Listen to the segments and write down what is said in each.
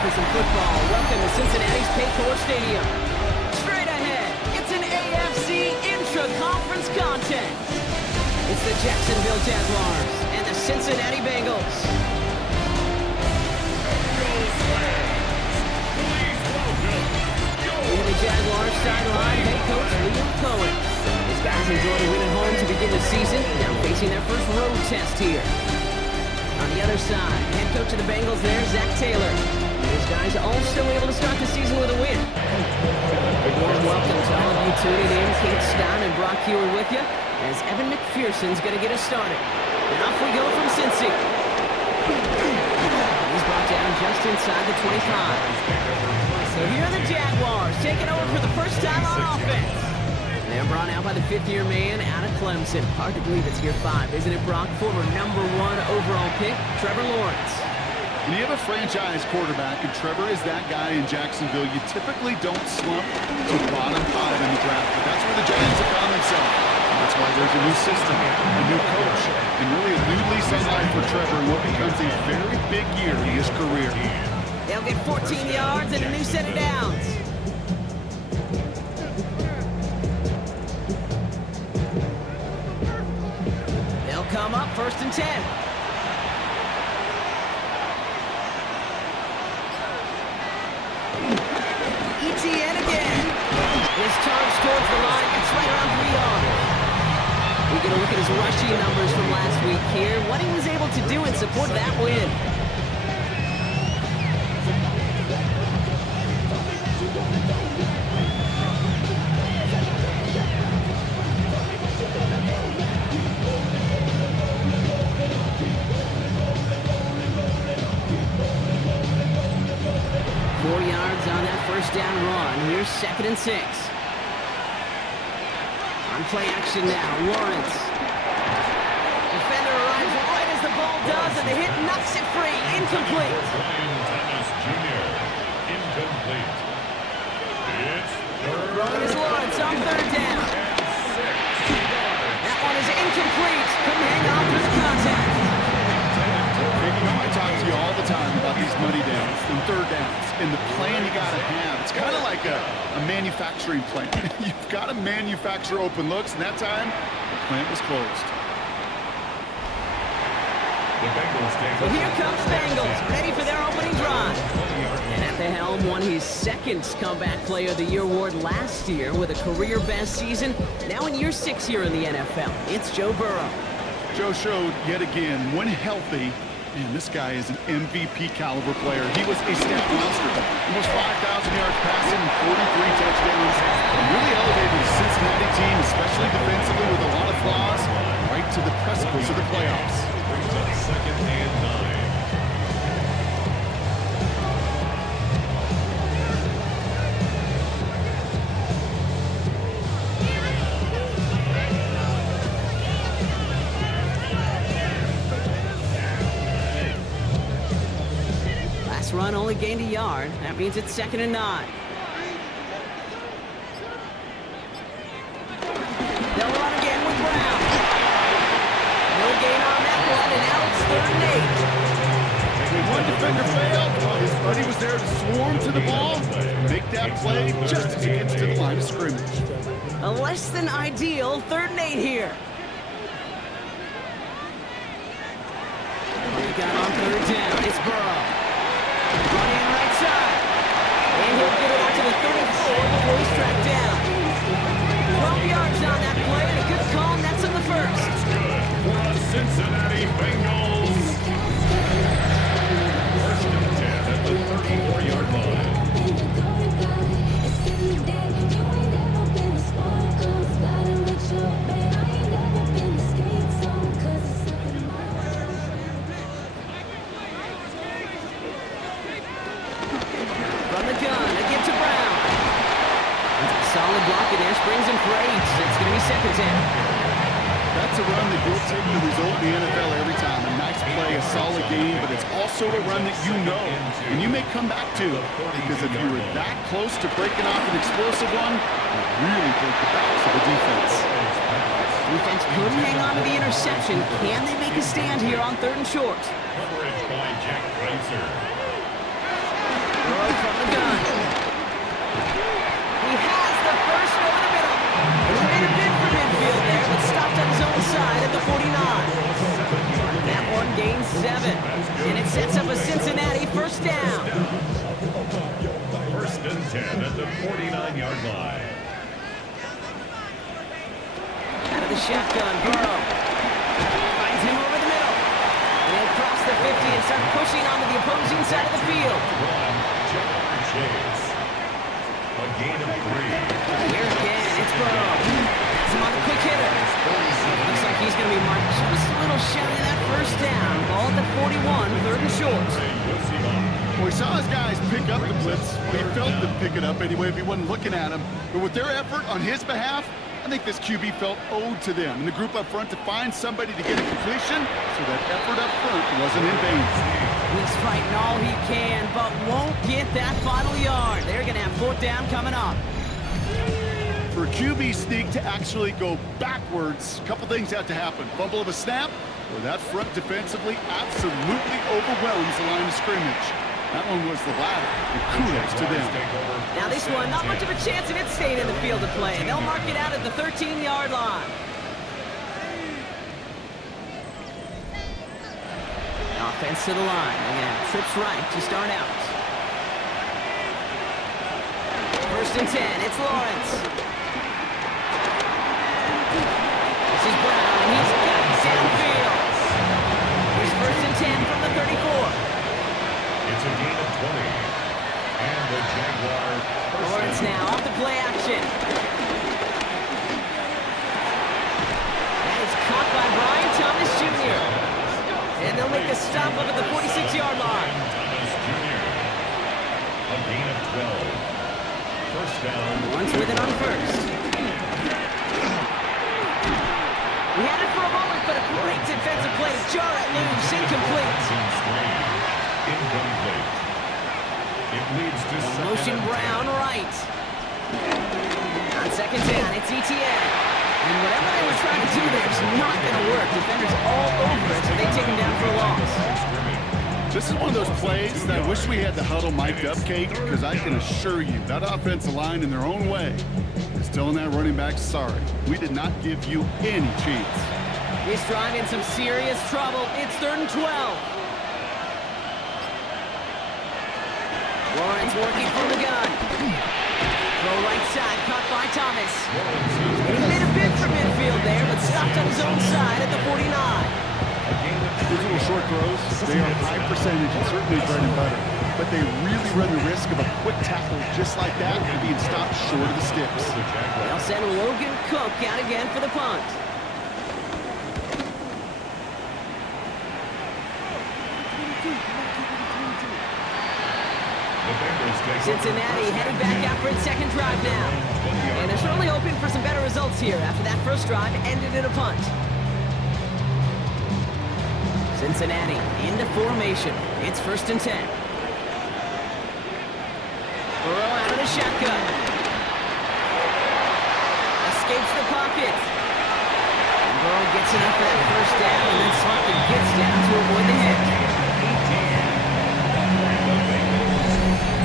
for some football. Welcome to Cincinnati's Paycor Stadium. Straight ahead, it's an AFC intra-conference contest. It's the Jacksonville Jaguars and the Cincinnati Bengals. Leading the Jaguars sideline, head coach Liam Cohen. These guys enjoyed a win at home to begin the season, now facing their first road test here. On the other side, head coach of the Bengals there, Zach Taylor. These guys all still able to start the season with a win. A warm welcome to all of you tuning in. Kate Stein and Brock Hewer with you, as Evan McPherson's going to get us started. And off we go from Cincy. He's brought down just inside the 25. So here are the Jaguars taking over for the first time on offense. They're brought out by the fifth-year man out of Clemson. Hard to believe it's year 5, isn't it, Brock? Former #1 overall pick, Trevor Lawrence. When you have a franchise quarterback, and Trevor is that guy in Jacksonville, you typically don't slump to bottom 5 in the draft. But that's where the Giants have found themselves. And that's why there's a new system, a new coach, and really a new lease on life for Trevor in what becomes a very big year in his career. They'll get 14 yards and a new set of downs. Come up, 1st and 10. ETN again. His charge towards the line. It's right around 3 yards. We get a look at his rushing numbers from last week here. What he was able to do and support that win. Down run. Here's 2nd and 6. On play action now, Lawrence. Defender arrives right as the ball does, and the hit knocks it free. Incomplete. Throwing is Lawrence on 3rd down. That one is incomplete. Couldn't hang on through the contact. You know, I talk to you all the time about these money downs and 3rd downs and the plan you got to have. It's kind of like a manufacturing plant. You've got to manufacture open looks, and that time, the plant was closed. So here comes the Bengals, ready for their opening drive. And at the helm, won his 2nd Comeback Player of the Year award last year with a career-best season. Now in year 6 here in the NFL, it's Joe Burrow. Joe showed yet again, when healthy, man, this guy is an MVP caliber player. He was a stat monster. Almost 5,000 yards passing and 43 touchdowns. And really elevated the Cincinnati team, especially defensively with a lot of flaws, right to the precipice of the playoffs. Brings up 2nd and 9. Run only gained a yard. That means it's 2nd and 9. They'll run again with Brown. No gain on that one, and now it's 3rd and 8. One defender failed. His buddy was there to swarm to the ball. Make that play just as he gets to the line of scrimmage. A less than ideal 3rd and 8 here. What we got on 3rd down? It's Burrow. Running right side. And he'll get it out to the 34 before he's tracked down. 12 yards on that play, and a good call, and that's on the 1st. For the Cincinnati Bengals. 1st and 10 at the 34-yard line. Solid block, and there springs him for 8. It's going to be 2nd down. That's a run that will take the result in the NFL every time. A nice play, a solid game, but it's also a run that you know and you may come back to, because if you were that close to breaking off an explosive one, it really broke the backs of the defense. Defense couldn't hang on to the interception. Can they make a stand here on 3rd and short? Coverage by Jack Kaiser. from the gun. He has the first over the middle. And he made a bid for midfield there, but stopped on his own side at the 49. That one gains 7. And it sets up a Cincinnati first down. First and 10 at the 49-yard line. Out of the shotgun, Burrow finds him over the middle. And he'll cross the 50 and start pushing onto the opposing side of the field. Chase. A gain of 3. Here again, it's Burrow. Has him on the quick hitter. Looks like he's going to be marked just a little shy of that first down. Ball at the 41, third and short. Well, we saw his guys pick up the blitz. Well, he felt them pick it up anyway if he wasn't looking at him. But with their effort on his behalf, I think this QB felt owed to them and the group up front to find somebody to get a completion so that effort up front wasn't in vain. He's fighting all he can, but won't get that final yard. They're going to have fourth down coming up. For a QB sneak to actually go backwards, a couple things have to happen. Fumble of a snap, or that front defensively absolutely overwhelms the line of scrimmage. That one was the latter, and kudos to them. Now this one, not much of a chance of it staying in the field of play. They'll mark it out at the 13-yard line. Offense to the line. Again, trips right to start out. First and 10, it's Lawrence. This is Brown, and he's got it downfield. Here's first and 10 from the 34. It's a gain of 20. And the Jaguars. Lawrence now off the play action. That is caught by Brian Thomas Jr. And they'll make a stop up at the 46-yard line. Thomas Jr. A gain of 12. First down. Runs with it on first. We had it for a moment, but a great defensive play. Jar it loose, incomplete. Incomplete. It leads to Motion Brown right. On second down, it's ETN. And whatever they were trying to do there is not going to work. Defenders all over it, so they take him down for a loss. This is one of those plays that I wish we had the huddle mic'd up, Kate, because I can assure you that offensive line in their own way is telling that running back, sorry, we did not give you any chance. This drive in some serious trouble. It's third and 12. Lawrence working from the gun. Throw right side, caught by Thomas. And he made a bid for midfield there, but stopped on his own side at the 49. These little short throws, they are high percentage and certainly bread and butter. But they really run the risk of a quick tackle just like that and being stopped short of the sticks. They'll send Logan Cook out again for the punt. Cincinnati heading back out for its second drive now. And they're certainly hoping for some better results here after that first drive ended in a punt. Cincinnati into formation. It's first and 10. Burrow out of the shotgun. Escapes the pocket. And Burrow gets enough for that first down and then smartly gets down to avoid the hit.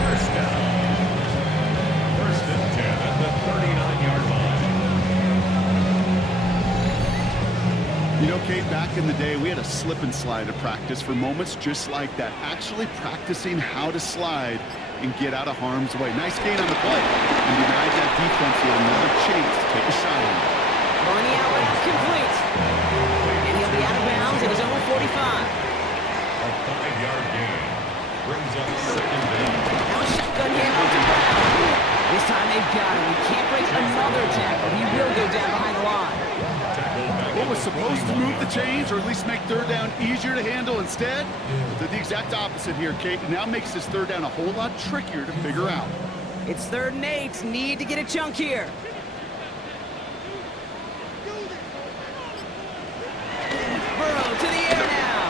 First down. First and 10 at the 39-yard line. You know, Kate, back in the day, we had a slip and slide at practice for moments just like that. Actually practicing how to slide and get out of harm's way. Nice gain on the play. And denied that defense with another chance to take a shot on him. Throwing the out route complete. And he'll be out of bounds at his own 45. A 5-yard gain brings up second down. Now a shotgun handoff to Brown. This time they've got him. He can't break another tackle. He will go down behind the line. What was supposed to move the chains or at least make third down easier to handle instead? Did the exact opposite here, Kate. It now makes this third down a whole lot trickier to figure out. It's third and 8. Need to get a chunk here. Burrow to the air now.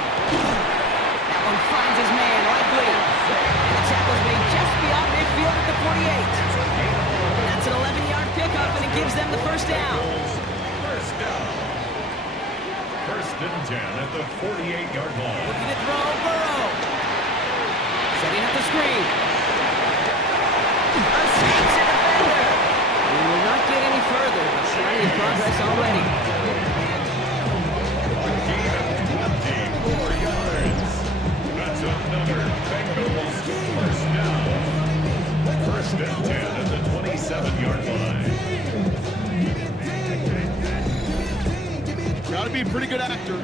That one finds his man likely. And the tackle's made just beyond midfield at the 48. That's an 11-yard pickup, and it gives them the first down. First down. First and 10 at the 48-yard line. Looking to throw, Burrow. Setting up the screen. progress already. Gain of 24 yards. That's another Bengals first down. First and 10 at the 27-yard line. Got to be a pretty good actor.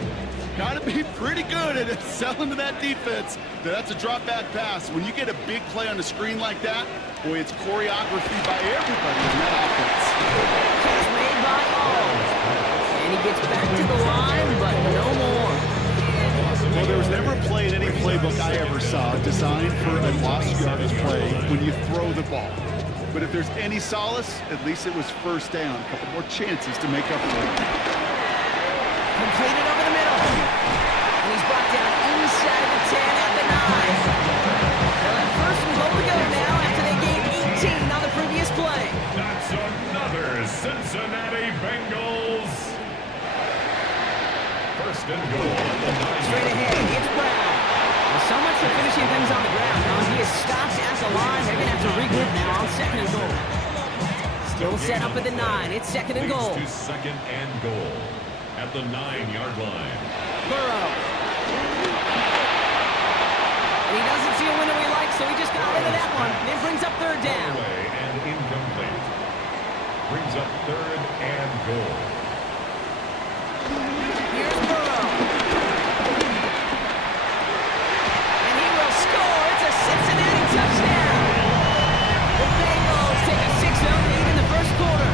Got to be pretty good at selling to that defense. That's a drop back pass. When you get a big play on the screen like that, boy, it's choreography by everybody in that offense. Catch made by all. And he gets back to the line, but no more. Well, there was never a play in any playbook I ever saw designed for a lost yardage play when you throw the ball. But if there's any solace, at least it was first down. A couple more chances to make up for it. Completed over the middle. And he's brought down inside the 10 at the 9. They'll have first and goal to go now after they gained 18 on the previous play. That's another Cincinnati Bengals. First and goal at the 9. Straight ahead, it's Brown. Well, so much for finishing things on the ground. Now he is stopped at the line. They're going to have to regroup now on second and goal. Still set up at the 9. It's second and goal. To second and goal at the 9-yard line. Burrow. And he doesn't see a window he likes, so he just got rid of that one. It brings up third down. Away and incomplete. Brings up third and goal. Here's Burrow. And he will score. It's a Cincinnati touchdown. The Bengals take a 6-0 lead in the first quarter.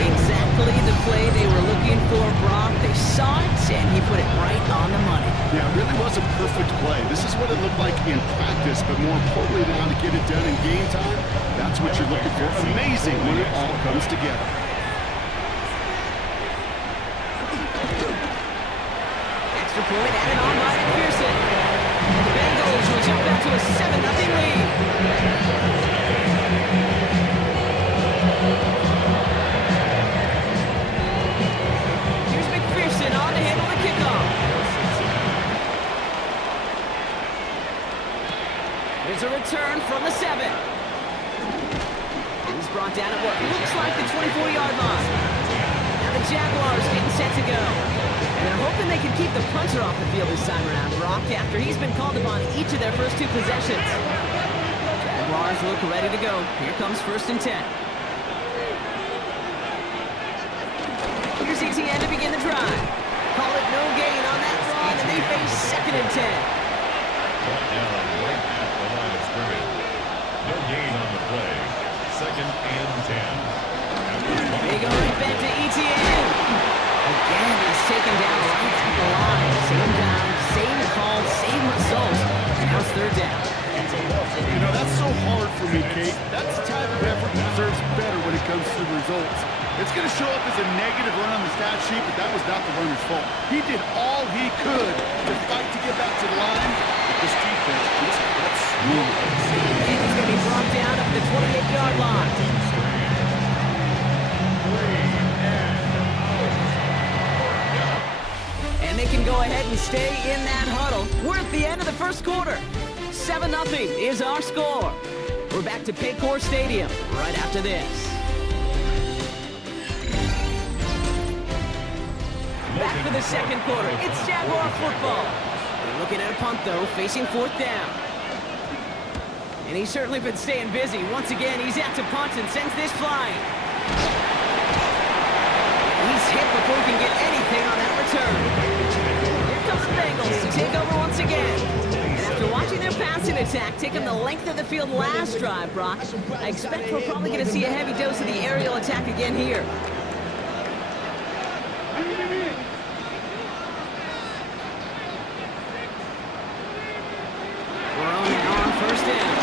Exactly the play they were looking for, Brock. They saw it, and he put it right on the money. Yeah, it really was a perfect play. This is what it looked like in practice, but more importantly now to get it done in game time, that's what you're looking for. Amazing when it all comes together. Extra point added on by McPherson. The Bengals will jump back to a 7-0 lead. Here's McPherson on to handle the kickoff. There's a return from the 7. He's brought down at what looks like the 24-yard line. Now the Jaguars getting set to go. And they're hoping they can keep the punter off the field this time around, Brock, after he's been called upon each of their first 2 possessions. Jaguars look ready to go. Here comes first and 10. Here's ETN to begin the drive. Call it no gain on that run, and they face second and 10. Brought down right at the line of scrimmage. No gain on the play. Second and 10. They go right back to ETN. Again, he's taken down right at the line. Same down, same call, same result. Now it's third down. You know, that's so hard for me, Kate. That's the type of effort that deserves better when it comes to the results. It's going to show up as a negative run on the stat sheet, but that was not the runner's fault. He did all he could to fight to get back to the line, but this defense just got smooth. And he's going to be brought down up the 28-yard line. And they can go ahead and stay in that huddle. We're at the end of the first quarter. 7-0 is our score. We're back to Paycor Stadium right after this. Back for the second quarter. It's Jaguar football. They're looking at a punt, though, facing fourth down. And he's certainly been staying busy. Once again, he's out to punt and sends this flying. He's hit before he can get anything on that return. Here comes the Bengals to take over once again. And after watching their passing attack take them the length of the field last drive, Brock, I expect we're probably going to see a heavy dose of the aerial attack again here. We're on first down.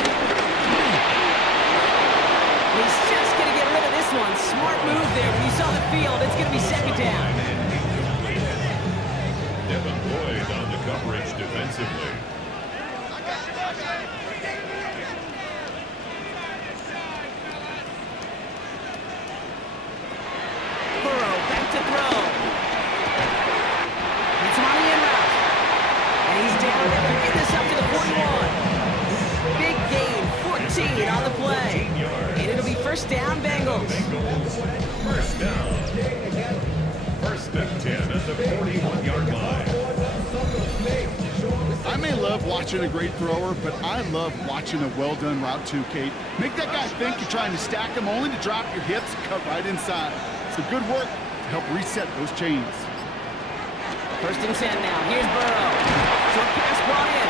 He's just going to get rid of this one. Smart move there. When you saw the field, it's going to be second down. Devin Lloyd on the coverage defensively. Burrow back to throw. It's on the in route. And he's down after getting this up to the 41. Big gain, 14 on the play. And it'll be first first down, Bengals. First down. First and 10 at the 41-yard line. I may love watching a great thrower, but I love watching a well-done route too, Kate. Make that guy think you're trying to stack him only to drop your hips and cut right inside. It's a good work to help reset those chains. First and 10 now. Here's Burrow. Short pass brought in.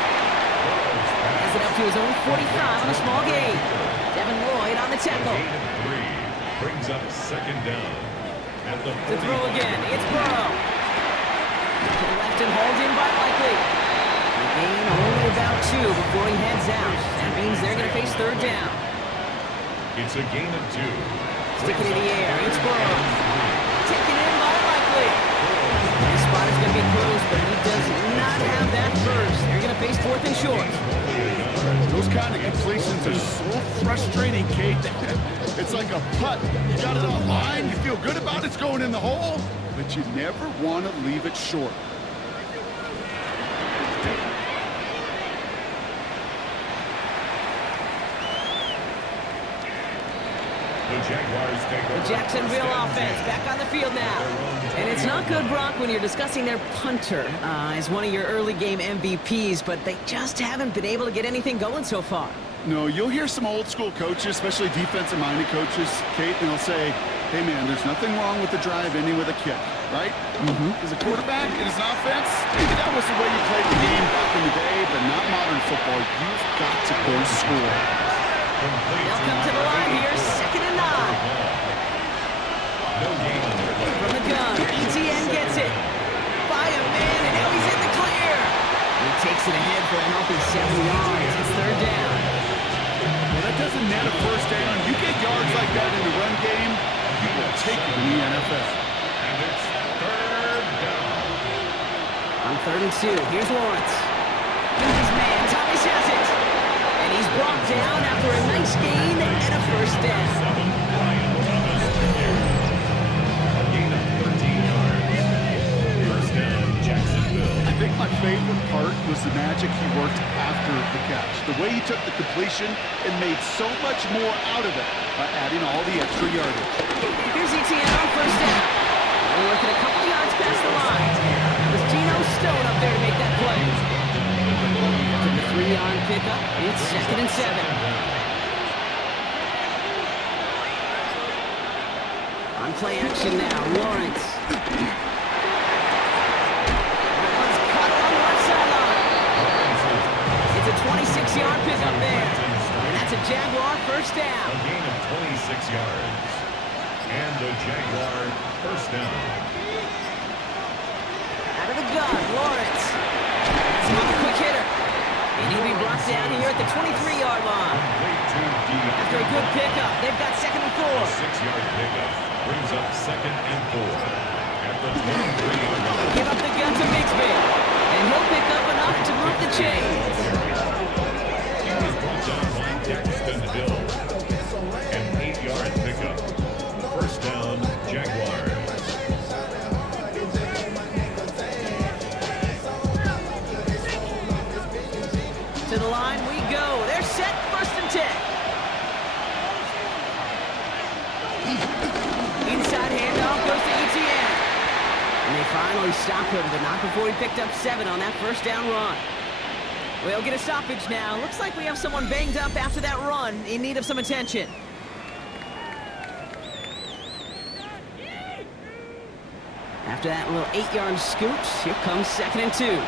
Has it up to his own 45 on a small gain. Devin Lloyd on the tackle. Gain of 3 brings up second down. At the To throw again. It's Burrow. To the left and hauled in by Likely. The gain only about 2 before he heads out. That means they're going to face third down. It's a gain of 2. Stick it in the air. It's Burrow. Taken in by Likely. This spot is going to be close, but he does not have that first. They're going to face fourth and short. Those kind of completions are so frustrating, Kate. It's like a putt. You got it on line, you feel good about it's going in the hole, but you never want to leave it short. The Jaguars take over. The Jacksonville offense back on the field now. And it's not good, Brock, when you're discussing their punter as one of your early game MVPs, but they just haven't been able to get anything going so far. No, you'll hear some old school coaches, especially defensive-minded coaches, Kate, and they'll say, hey, man, there's nothing wrong with the drive ending with a kick, right? As a quarterback in his offense, maybe that was the way you played the game back in the day, but not modern football. You've got to go score. They'll come to the line here, second and 9. No gain on their left. From the gun, ETN gets it. By a man, and now he's in the clear. He takes it ahead for a healthy 7 yards. It's third down. Well, that doesn't net a first down. You get yards like that in the run game, you will take it in the NFL. And it's third down. On third and 2, here's Lawrence. His man, Thomas has it. And he's brought down after a nice gain and a first down. Brian Thomas Jr. A gain of 13 yards. First down, Jacksonville. I think my favorite part was the magic he worked after the catch. The way he took the completion and made so much more out of it by adding all the extra yardage. Here's ETN on first down. They're working a couple yards past the line. That was Geno Stone up there to make that play. After the 3-yard pickup, it's second and 7. On play action now, Lawrence. That one's caught on the left sideline. It's a 26-yard pickup there. And that's a Jaguar first A down. gain of 26 yards. And the Jaguar first down. Out of the gun, Lawrence. It's not a quick hitter. And he'll be brought down here at the 23-yard line. Complete to Dion. After a good pickup, they've got second and 4. 6-yard pickup brings up second and 4. At the 23-yard line. Give up the gun to Bigsby. And he'll pick up enough to move the chains. He was brought down by Daxton Hill. An 8-yard pickup. First down, Jaguars. To the line we go. They're set, first and 10. Inside handoff goes to ETN. And they finally stop him, but not before he picked up 7 on that first down run. We'll get a stoppage now. Looks like we have someone banged up after that run, in need of some attention. After that little 8-yard scoot, here comes second and 2.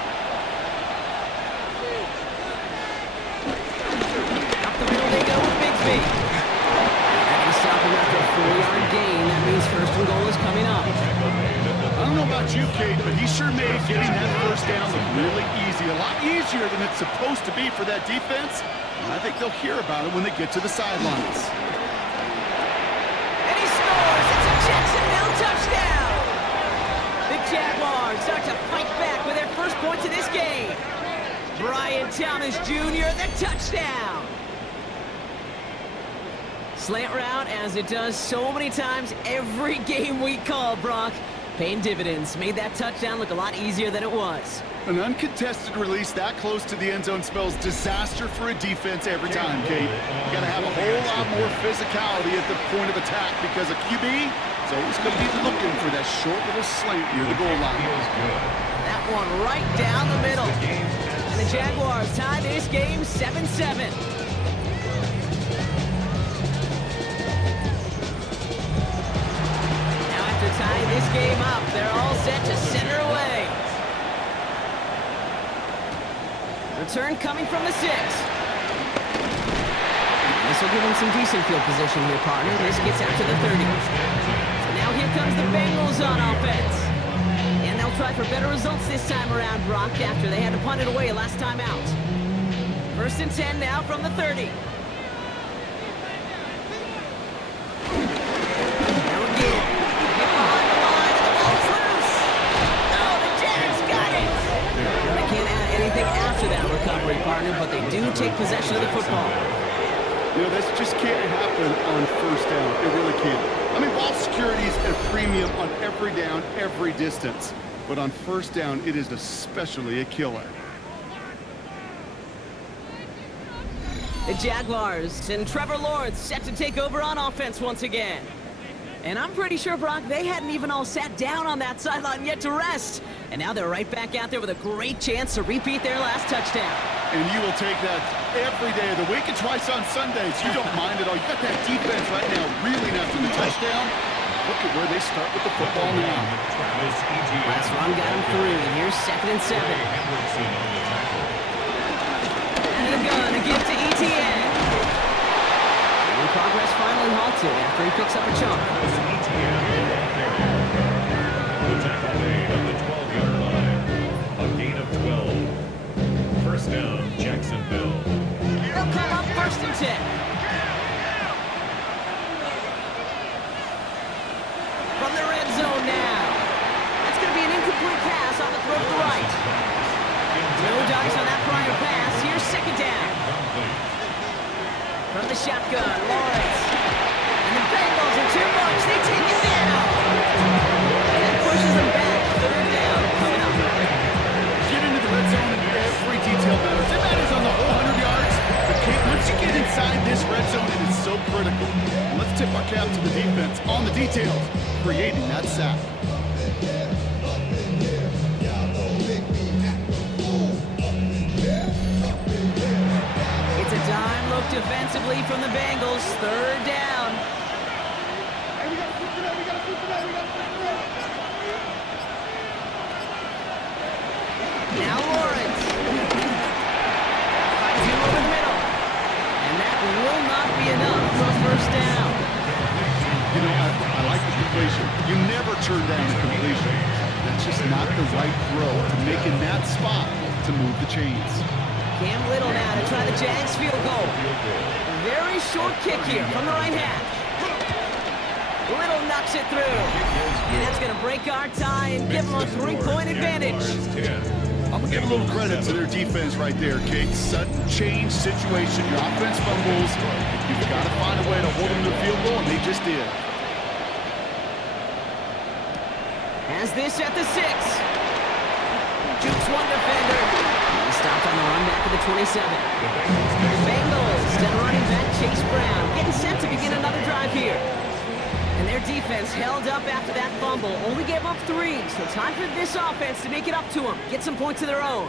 Up the middle they go with Bigsby. They're going to stop him after a 4-yard gain. That means first and goal is coming up. I don't know about you, Kate, but he sure made getting that first down look really easy. A lot easier than it's supposed to be for that defense. And I think they'll hear about it when they get to the sidelines. And he scores! It's a Jacksonville touchdown! The Jaguars start to fight back with their first points of this game. Brian Thomas Jr., the touchdown! Slant route, as it does so many times every game we call, Brock. Paying dividends. Made that touchdown look a lot easier than it was. An uncontested release that close to the end zone spells disaster for a defense every time, Kate. You got to have a whole lot more physicality at the point of attack because a QB is always going to be looking for that short little slant near the goal line. That one right down the middle. And the Jaguars tie this game 7-7. Now after tying this game up, they're all set to center away. Return coming from the 6. This will give him some decent field position here, partner. This gets out to the 30. So now here comes the Bengals on offense. And they'll try for better results this time around, Brock, after they had to punt it away last time out. 1st and 10 now from the 30. Now again. Get behind the line, and the ball's loose. Oh, the Jags got it. Well, they can't add anything after that recovery, partner, but they do take possession of the football. You know, this just can't happen on 1st down. It really can't. I mean, ball security is a premium on every down, every distance. But on 1st down, it is especially a killer. The Jaguars and Trevor Lawrence set to take over on offense once again. And I'm pretty sure, Brock, they hadn't even all sat down on that sideline yet to rest. And now they're right back out there with a great chance to repeat their last touchdown. And you will take that every day of the week and twice on Sundays. You don't mind at all. You got that defense right now reeling after the touchdown. Look at where they start with the football now. Last run got him through. Here's 2nd and 7. And a gun to give to ETN. And progress finally halted after he picks up a chunk. The tackle made on the 12-yard line. A gain of 12. 1st down, Jacksonville. They'll come up 1st and 10. From the red zone now. That's going to be an incomplete pass on the throw to the right. No dice on that prior pass. Here's 2nd down. From the shotgun, Lawrence. And the Bengals are too much. They take it down. And that pushes them back. 3rd down coming up. Get into the red zone and every detail matters. It matters on the whole 100 yards. But Kate, once you get inside this red zone, it is so critical. Let's tip our cap to the defense on the details, creating that sack. It's a dime look defensively from the Bengals. 3rd down. Now Lawrence. 5-2 over the middle. And that will not be enough for a 1st down. You know, I like the completion. You never turn down a completion. That's just not the right throw to make in that spot to move the chains. Cam Little now to try the Jags field goal. Very short kick here from the right hash. Little knocks it through. And that's going to break our tie and give them a 3-point advantage. I'm going to give a little credit to their defense right there, Kate. Sudden change situation. Your offense fumbles. You've got to find a way to hold them to the field goal, and they just did. Has this at the 6. Jukes one defender. He stopped on the run back of the 27. Bengals, instead of running back Chase Brown, getting set to begin another drive here. And their defense held up after that fumble. Only gave up 3, so time for this offense to make it up to them. Get some points of their own.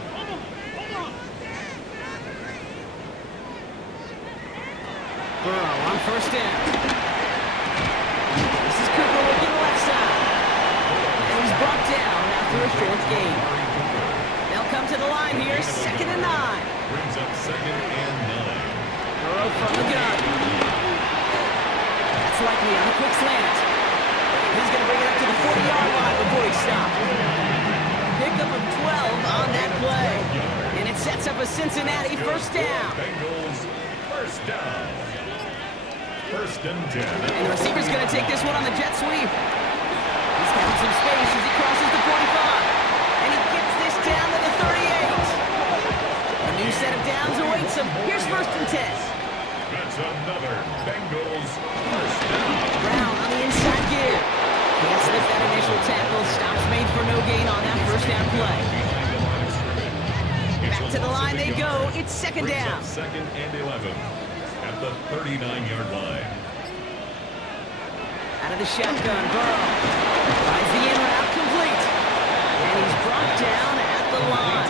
Burrow on 1st down. This is Cooper looking left side. And he's brought down after a short gain. They'll come to the line here, 2nd and 9. Brings up 2nd and 9. Burrow from the gun. That's likely on a quick slant. He's going to bring it up to the 40-yard line before he stops. Pickup of 12 on that play. And it sets up a Cincinnati 1st down. Bengals 1st down. 1st and 10. And the receiver's going to take this one on the jet sweep. He's got some space as he crosses the 45. And he gets this down to the 38. A new set of downs awaits him. Here's 1st and 10. That's another Bengals 1st down. Brown on the inside gear. Can't slip that initial tackle. Stops made for no gain on that first down play. Back to the line they go. It's second down. Second and 11 at the 39-yard line. Out of the shotgun, Burrow finds the in route complete. And he's brought down at the line.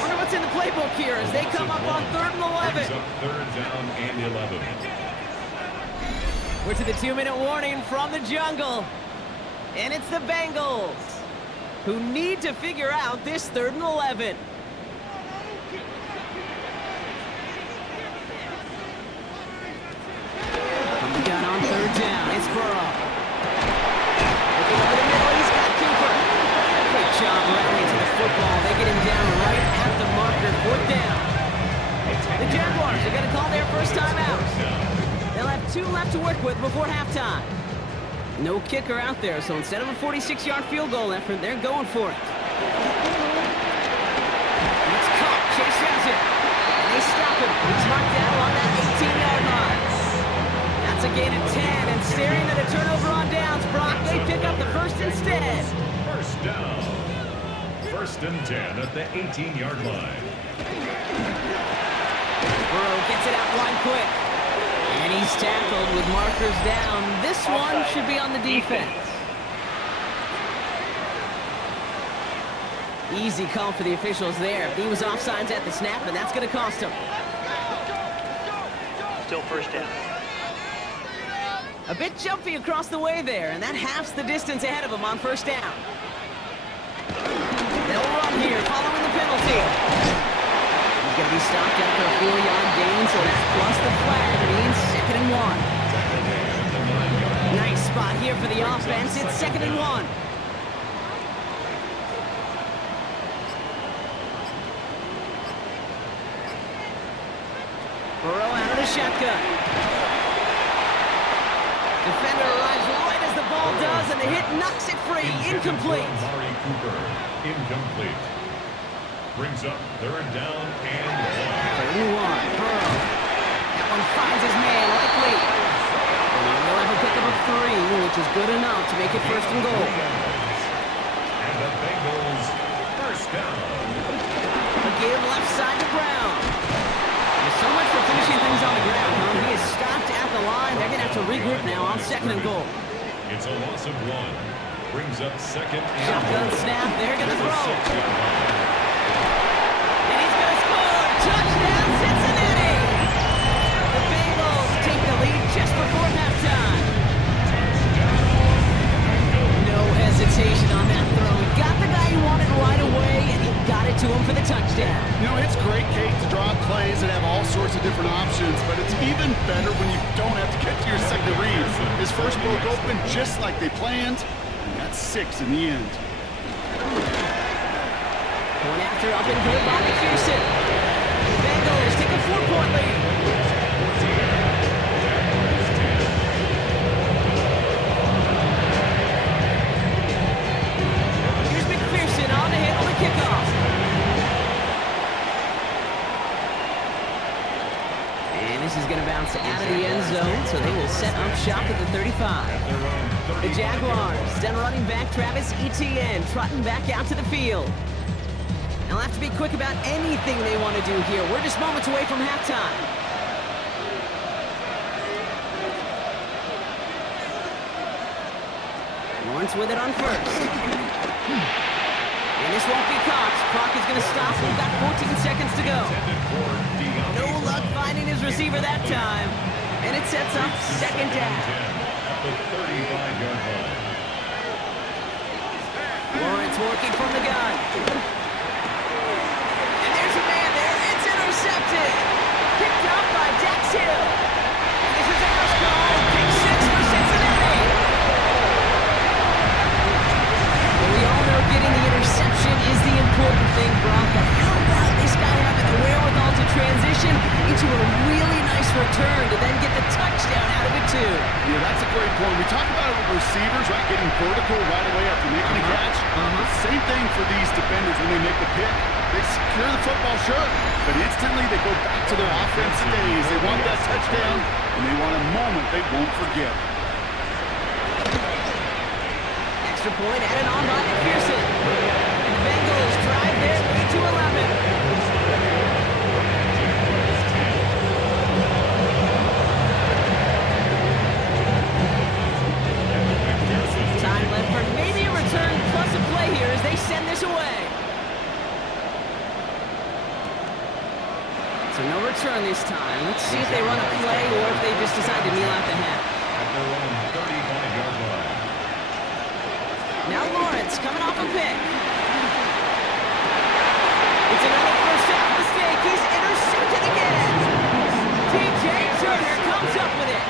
Wonder what's in the playbook here as they come up on 3rd and 11. Third down and 11. We're to the 2-minute warning from the jungle. And it's the Bengals who need to figure out this 3rd and 11. From the gun on 3rd down, it's Burrow. Looking over the middle, he's got Cooper. Great job rallying to the football. They get him down right at the marker, 4th down. The Jaguars are going to call their first time out. They'll have 2 left to work with before halftime. No kicker out there, so instead of a 46-yard field goal effort, they're going for it. It's caught. Chase has it. And they stop him. He's knocked down on that 18-yard line. That's a gain of 10, and staring at a turnover on downs, Brock, they pick up the first instead. First down. 1st and 10 at the 18-yard line. Burrow gets it out line quick. And he's tackled with markers down. This one should be on the defense. Easy call for the officials there. He was offsides at the snap, and that's going to cost him. Still first down. A bit jumpy across the way there, and that halves the distance ahead of him on 1st down. They'll run here following the penalty. He's going to be stopped after a 4-yard gain, so that plus the flag means 2nd and 1. Nice spot here for the offense. It's 2nd and 1. Burrow out of the shotgun. Defender arrives right as the ball does, and the hit knocks it free. Incomplete. Amari Cooper, incomplete. Brings up 3rd down and 1. 3rd and 1. Burrow. That one finds his man, likely. And he'll have a pickup of 3, which is good enough to make it 1st and goal. And the Bengals first down. A give left side to Brown. There's so much for finishing things on the ground, huh? He is stopped at the line. They're going to have to regroup now on 2nd and goal. It's a loss of 1. Brings up 2nd and Shotgun 1. snap. They're going to throw. 6-yard line. And he's going to score. Touchdown, Cincinnati. The Bengals take the lead just before halftime. No hesitation on that throw. He got the guy he wanted right away, and he got it to him for the touchdown. You know, it's great, Kate, to draw plays that have all sorts of different options, but it's even better when you don't have to get to your second read. His first broke open just like they planned, and that's 6 in the end. One after up and good by McPherson. Bengals take a 4-point lead. Here's McPherson on the hit on the kickoff. And this is going to bounce out of the end zone, so they will set up shop at the 35. The Jaguars, then running back Travis Etienne, trotting back out to the field. They'll have to be quick about anything they want to do here. We're just moments away from halftime. Lawrence with it on 1st. And this won't be caught. Clock is going to stop. We've got 14 seconds to go. No luck finding his receiver that time. And it sets up 2nd down. At the 35-yard line. Lawrence working from the gun. And there's a man there. It's intercepted. Picked up by Dax Hill. And this is a first call. Pick 6 for Cincinnati. Well, we all know getting the interception is the important thing, Brock. But how about this guy having the wherewithal to transition into a really nice return to then get the touchdown out of it, too? Yeah, that's a great point. We talk about receivers, right, getting vertical right away after making a catch. Same thing for these defenders when they make the pick. They secure the football, sure, but instantly they go back to their offensive days. They want that touchdown, and they want a moment they won't forget. extra point added on by McPherson. And the Bengals drive their lead to 11. Time left for maybe a return plus a play here as they send this away. So no return this time. Let's see if they run a play or if they just decide to kneel out the half. At their own 35-yard line. Now Lawrence coming off a pick. It's another first half mistake. He's intercepted again. T.J. Turner comes up with it.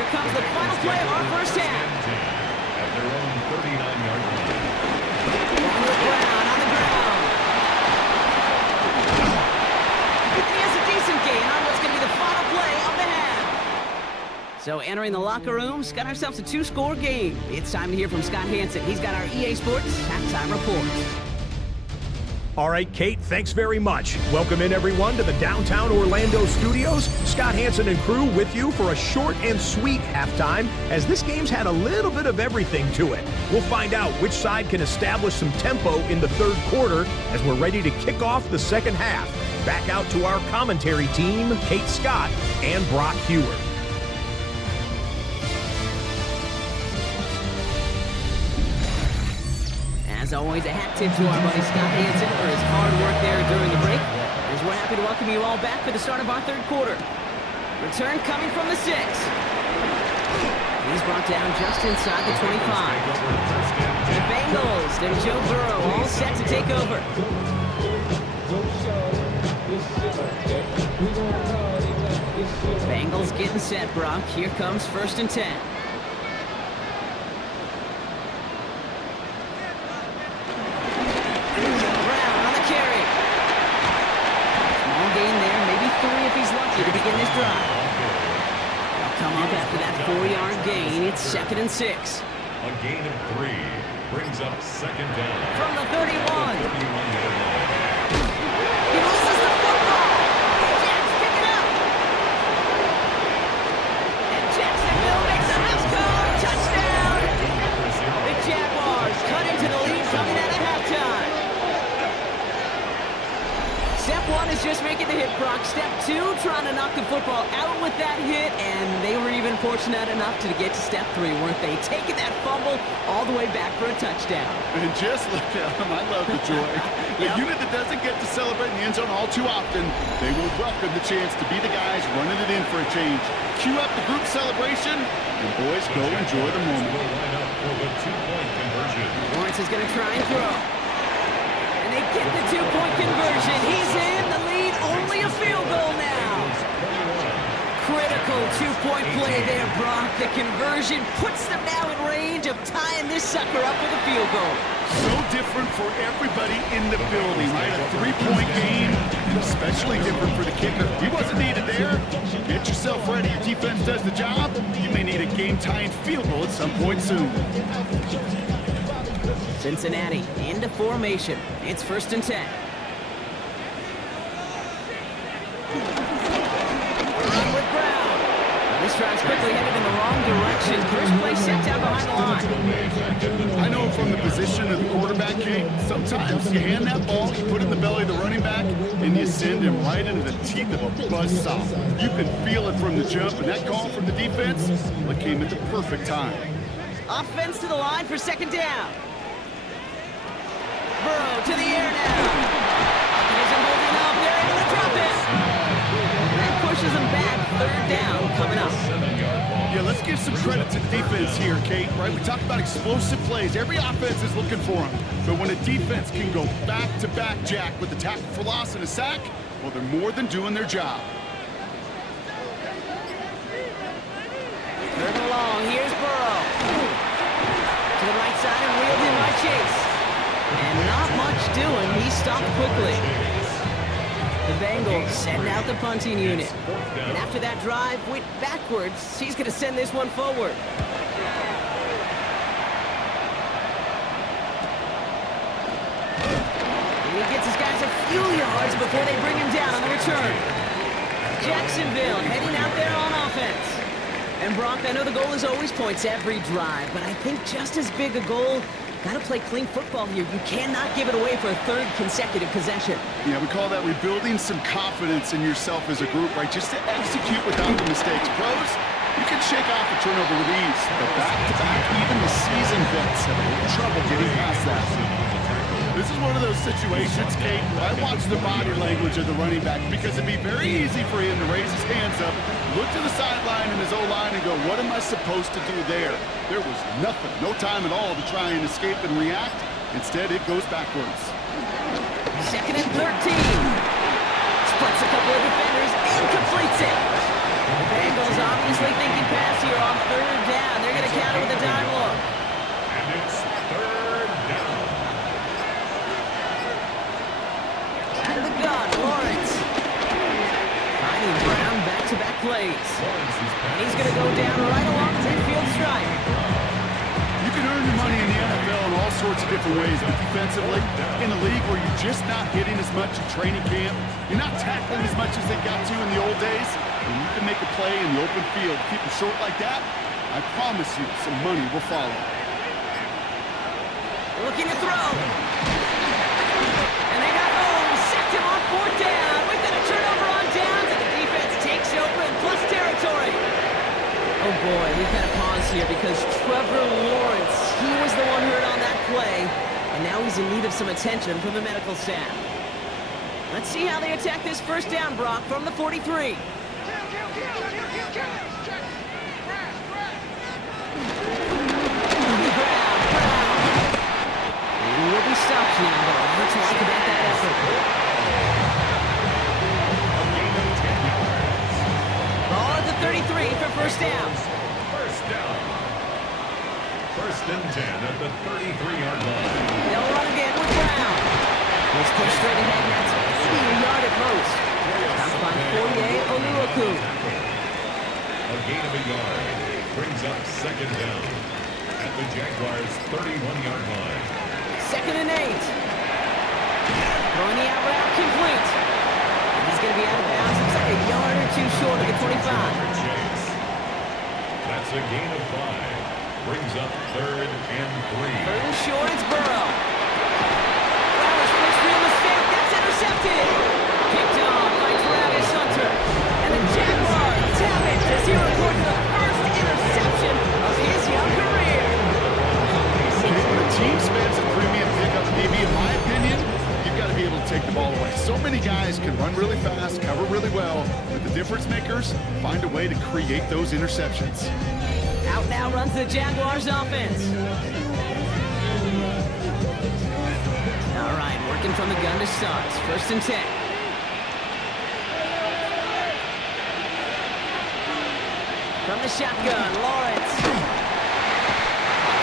Here comes the final play of our first half. At their own 39-yard line. On the ground, on the ground. And he has a decent gain on what's going to be the final play of the half. So entering the locker rooms, got ourselves a 2-score game. It's time to hear from Scott Hansen. He's got our EA Sports halftime report. All right, Kate, thanks very much. Welcome in, everyone, to the downtown Orlando studios. Scott Hansen and crew with you for a short and sweet halftime, as this game's had a little bit of everything to it. We'll find out which side can establish some tempo in the third quarter as we're ready to kick off the second half. Back out to our commentary team, Kate Scott and Brock Heward. As always, a hat tip to our buddy Scott Hansen for his hard work there during the break, as we're happy to welcome you all back for the start of our third quarter. Return coming from the 6. He's brought down just inside the 25. The Bengals and Joe Burrow all set to take over. Bengals getting set, Brock. Here comes 1st and 10. To begin this drive. They'll come up after that 4-yard gain. It's 2nd and 6. A gain of 3 brings up 2nd down. From the 31. 31-yard line. He loses the football. Jags pick it up. And Jacksonville makes a house call. Touchdown. The Jaguars cut into the lead coming out of halftime. Step 1 is just making the hit, Brock. Step 2, trying to knock the football out with that hit, and they were even fortunate enough to get to step 3, weren't they? Taking that fumble all the way back for a touchdown. And just look at them. I love the joy. A unit that doesn't get to celebrate in the end zone all too often, they will welcome the chance to be the guys running it in for a change. Cue up the group celebration, and boys, go enjoy the moment. Will line up for the 2-point conversion. Lawrence is going to try and throw. They get the 2-point conversion. He's in the lead. Only a field goal now. Critical 2-point play there, Brock. The conversion puts them now in range of tying this sucker up with a field goal. So different for everybody in the building, right? A 3-point game, and especially different for the kicker. He wasn't needed there. Get yourself ready. Your defense does the job. You may need a game-tying field goal at some point soon. Cincinnati into formation. It's 1st and 10. Run with Brown. This drive's quickly headed in the wrong direction. First play set down behind the line. I know from the position of the quarterback, Kate, sometimes you hand that ball, you put it in the belly of the running back, and you send him right into the teeth of a buzzsaw. You can feel it from the jump, and that call from the defense, well, it came at the perfect time. Offense to the line for 2nd down. Burrow to the air now. Hawkins isn't holding up. They're able to drop it. That pushes them back. 3rd down coming up. Yeah, let's give some credit to the defense here, Kate, right? We talked about explosive plays. Every offense is looking for them. But when a defense can go back-to-back, Jack, with the tackle for loss and a sack, well, they're more than doing their job. 3rd and long. Here's Burrow. To the right side and wheeled in by Chase. And not much doing. He stopped quickly. The Bengals setting out the punting unit. And after that drive went backwards, he's going to send this one forward. And he gets his guys a few yards before they bring him down on the return. Jacksonville heading out there on offense. And Brock, I know the goal is always points every drive, but I think just as big a goal, got to play clean football here. You cannot give it away for a third consecutive possession. Yeah, we call that rebuilding some confidence in yourself as a group, right? Just to execute without the mistakes. Pros, you can shake off a turnover with ease, but back-to-back, even the seasoned vets have trouble getting past that. This is one of those situations, Kate, I watch the body language of the running back because it'd be very easy for him to raise his hands up, look to the sideline and his O-line and go, what am I supposed to do there? There was nothing, no time at all to try and escape and react. Instead, it goes backwards. 2nd and 13. Splits a couple of defenders and completes it. The Bengals obviously thinking pass here on 3rd down. They're going to counter with a dime look. And it's 3rd down. Out of the gun, Lawrence. Finding Brown back-to-back plays. And he's going to go down right along the midfield stripe. You can earn your money in the NFL in all sorts of different ways, but defensively, in a league where you're just not hitting as much in training camp, you're not tackling as much as they got to in the old days, and you can make a play in the open field. Keep it short like that, I promise you some money will follow. Looking to throw. And they got home. Sacked him on 4th down. We've got a turnover on downs, and the defense takes over in plus territory. Oh boy, we've got to pause here because Trevor Lawrence, he was the one hurt on that play, and now he's in need of some attention from the medical staff. Let's see how they attack this 1st down, Brock, from the 43. He will be stopped now, but let's talk about that effort. Ball at the 33 for 1st down. 1st down. 1st and 10 at the 33-yard line. They'll run again with Brown. He's pushed straight ahead, and that's maybe a yard at most. Stopped by Foye Oluoku. A gain of a yard brings up 2nd down at the Jaguars' 31-yard line. 2nd and 8. Throwing the out route complete. And he's going to be out of bounds. Looks like a yard or two short of the 25. That's a gain of 5. Brings up 3rd and 3. 3rd and short, it's Burrow. Flowers' first real mistake. That's intercepted. Picked off by Travis Hunter. And the Jaguars have it as he records the first interception of his young career. When a team spends a premium pickup, maybe in my opinion, you've got to be able to take the ball away. So many guys can run really fast, cover really well, but the difference makers find a way to create those interceptions. Out now runs the Jaguars offense. All right, working from the gun to start. 1st and 10. From the shotgun, Lawrence.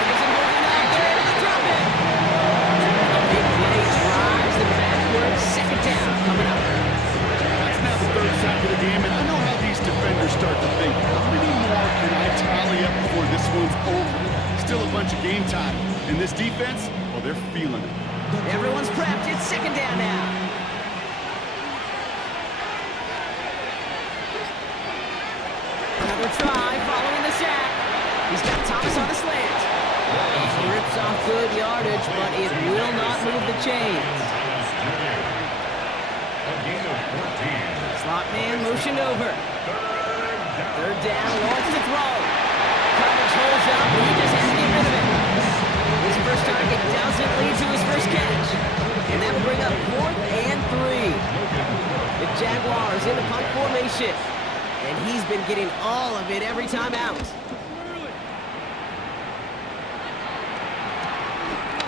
Isn't holding up. They're able to drop it. A big play drives them backwards. 2nd down coming up. That's now the 3rd sack of the game, and I know how these defenders start to think. How many more can I tally up before this one's over? Still a bunch of game time. And this defense, well, they're feeling it. Everyone's prepped. It's 2nd down now. Another try following the sack. He's got Thomas on the slant. He rips off good yardage, but it will not move the chains. A gain of 14. Slot man motioned over. 3rd down, Lawrence to throw. Coverage holds up, and he just has to get rid of it. His first target doesn't lead to his first catch. And that'll bring up 4th and 3. The Jaguars in the punt formation. And he's been getting all of it every time out.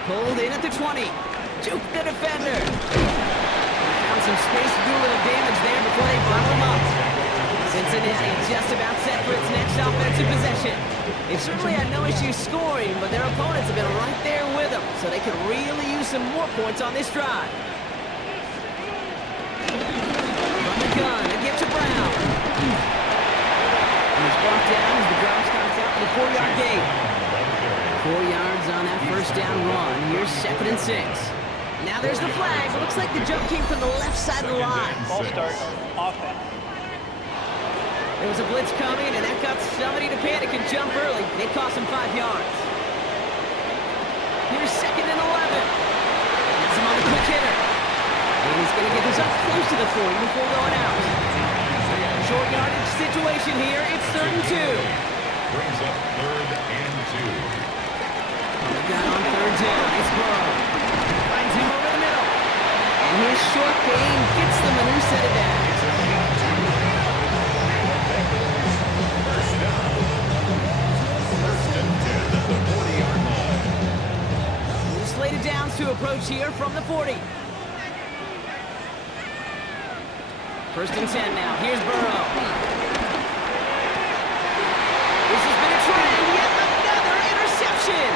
Pulled in at the 20. Juke the defender. Found some space to do a little damage there before they bottle him up. Cincinnati just about set for its next offensive possession. They've certainly had no issues scoring, but their opponents have been right there with them, so they could really use some more points on this drive. From the gun, a gift to Brown. And he's brought down as the drive starts out for the 4-yard gain. 4 yards on that 1st down run. Here's 2nd and 6. Now there's the flag. It looks like the jump came from the left side of the line. Ball start, offense. There was a blitz coming, and that got somebody to panic and jump early. It cost him 5 yards. Here's 2nd and 11. Gets him on the quick hitter. And he's going to get this up close to the 40 before going out. Short yardage situation here. It's 3rd and 2. Brings up 3rd and 2. They got on 3rd down. It's Burrow. Finds him over the middle. And his short gain gets them a new set of downs. First down. 1st and 10 at the 40-yard line. New slated downs to approach here from the 40. 1st and 10 now. Here's Burrow. This has been a trend. Yet another interception.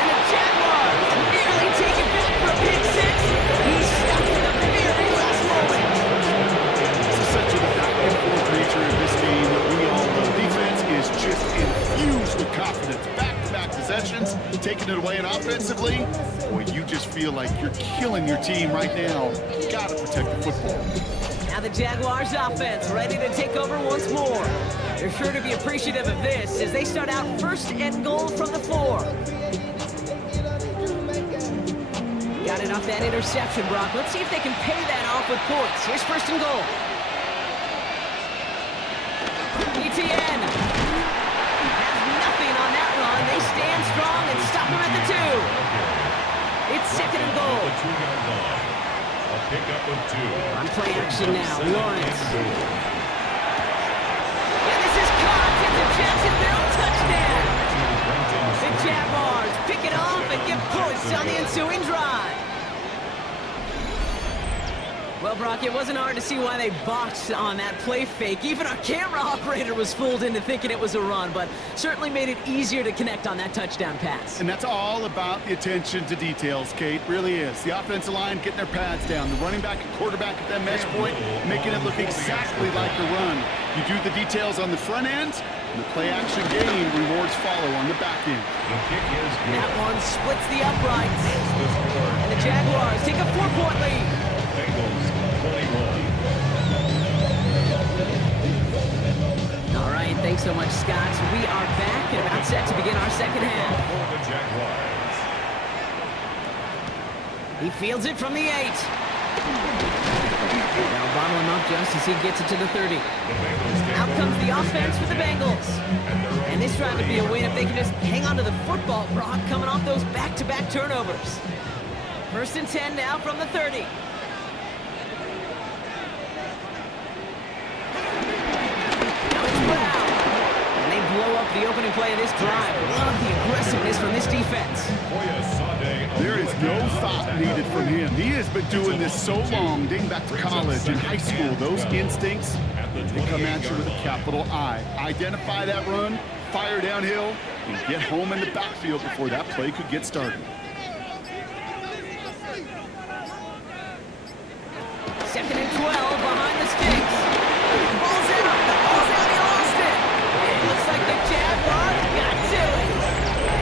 And the Jaguars nearly take it back for a pick six. He's stuck in the very last moment. This is such a back-and-forth nature of this game that we all know. Defense is just infused with confidence. Back-to-back possessions, taking it away, and offensively, boy, you just feel like you're killing your team right now. You gotta protect the football. Now the Jaguars offense ready to take over once more. They're sure to be appreciative of this as they start out 1st and goal from the 4. Got it off that interception, Brock. Let's see if they can pay that off with points. Here's 1st and goal. ETN has nothing on that run. They stand strong and stop him at the 2. It's 2nd and goal. The 2-yard line. A pickup of 2. On play action now, Lawrence. And this is caught. It's a Jacksonville touchdown. The Jaguars pick it off and get points on the ensuing drive. Well, Brock, it wasn't hard to see why they botched on that play fake. Even our camera operator was fooled into thinking it was a run, but certainly made it easier to connect on that touchdown pass. And that's all about the attention to details, Kate. Really is. The offensive line getting their pads down. The running back and quarterback at that mesh point, making it look exactly like a run. You do the details on the front end, and the play-action game rewards follow on the back end. The kick is good. That one splits the uprights. And the Jaguars take a 4-point lead. Bengals 21. All right, thanks so much, Scott. We are back and about set to begin our second half. For the Jaguars. He fields it from the 8. They'll bottle him up just as he gets it to the 30. Out comes the offense for the Bengals. And this drive would be a win if they can just hang on to the football, Brock, coming off those back-to-back turnovers. 1st and 10 now from the 30. Blow up the opening play of this drive. Love the aggressiveness from this defense. There is no thought needed from him. He has been doing this so long, dating back to college and high school. Those instincts, they come at you with a capital I. Identify that run, fire downhill, and get home in the backfield before that play could get started. 2nd and 12 behind the sticks. Ball's out. The ball's out. He lost it. It looks like the Jaguars got to it.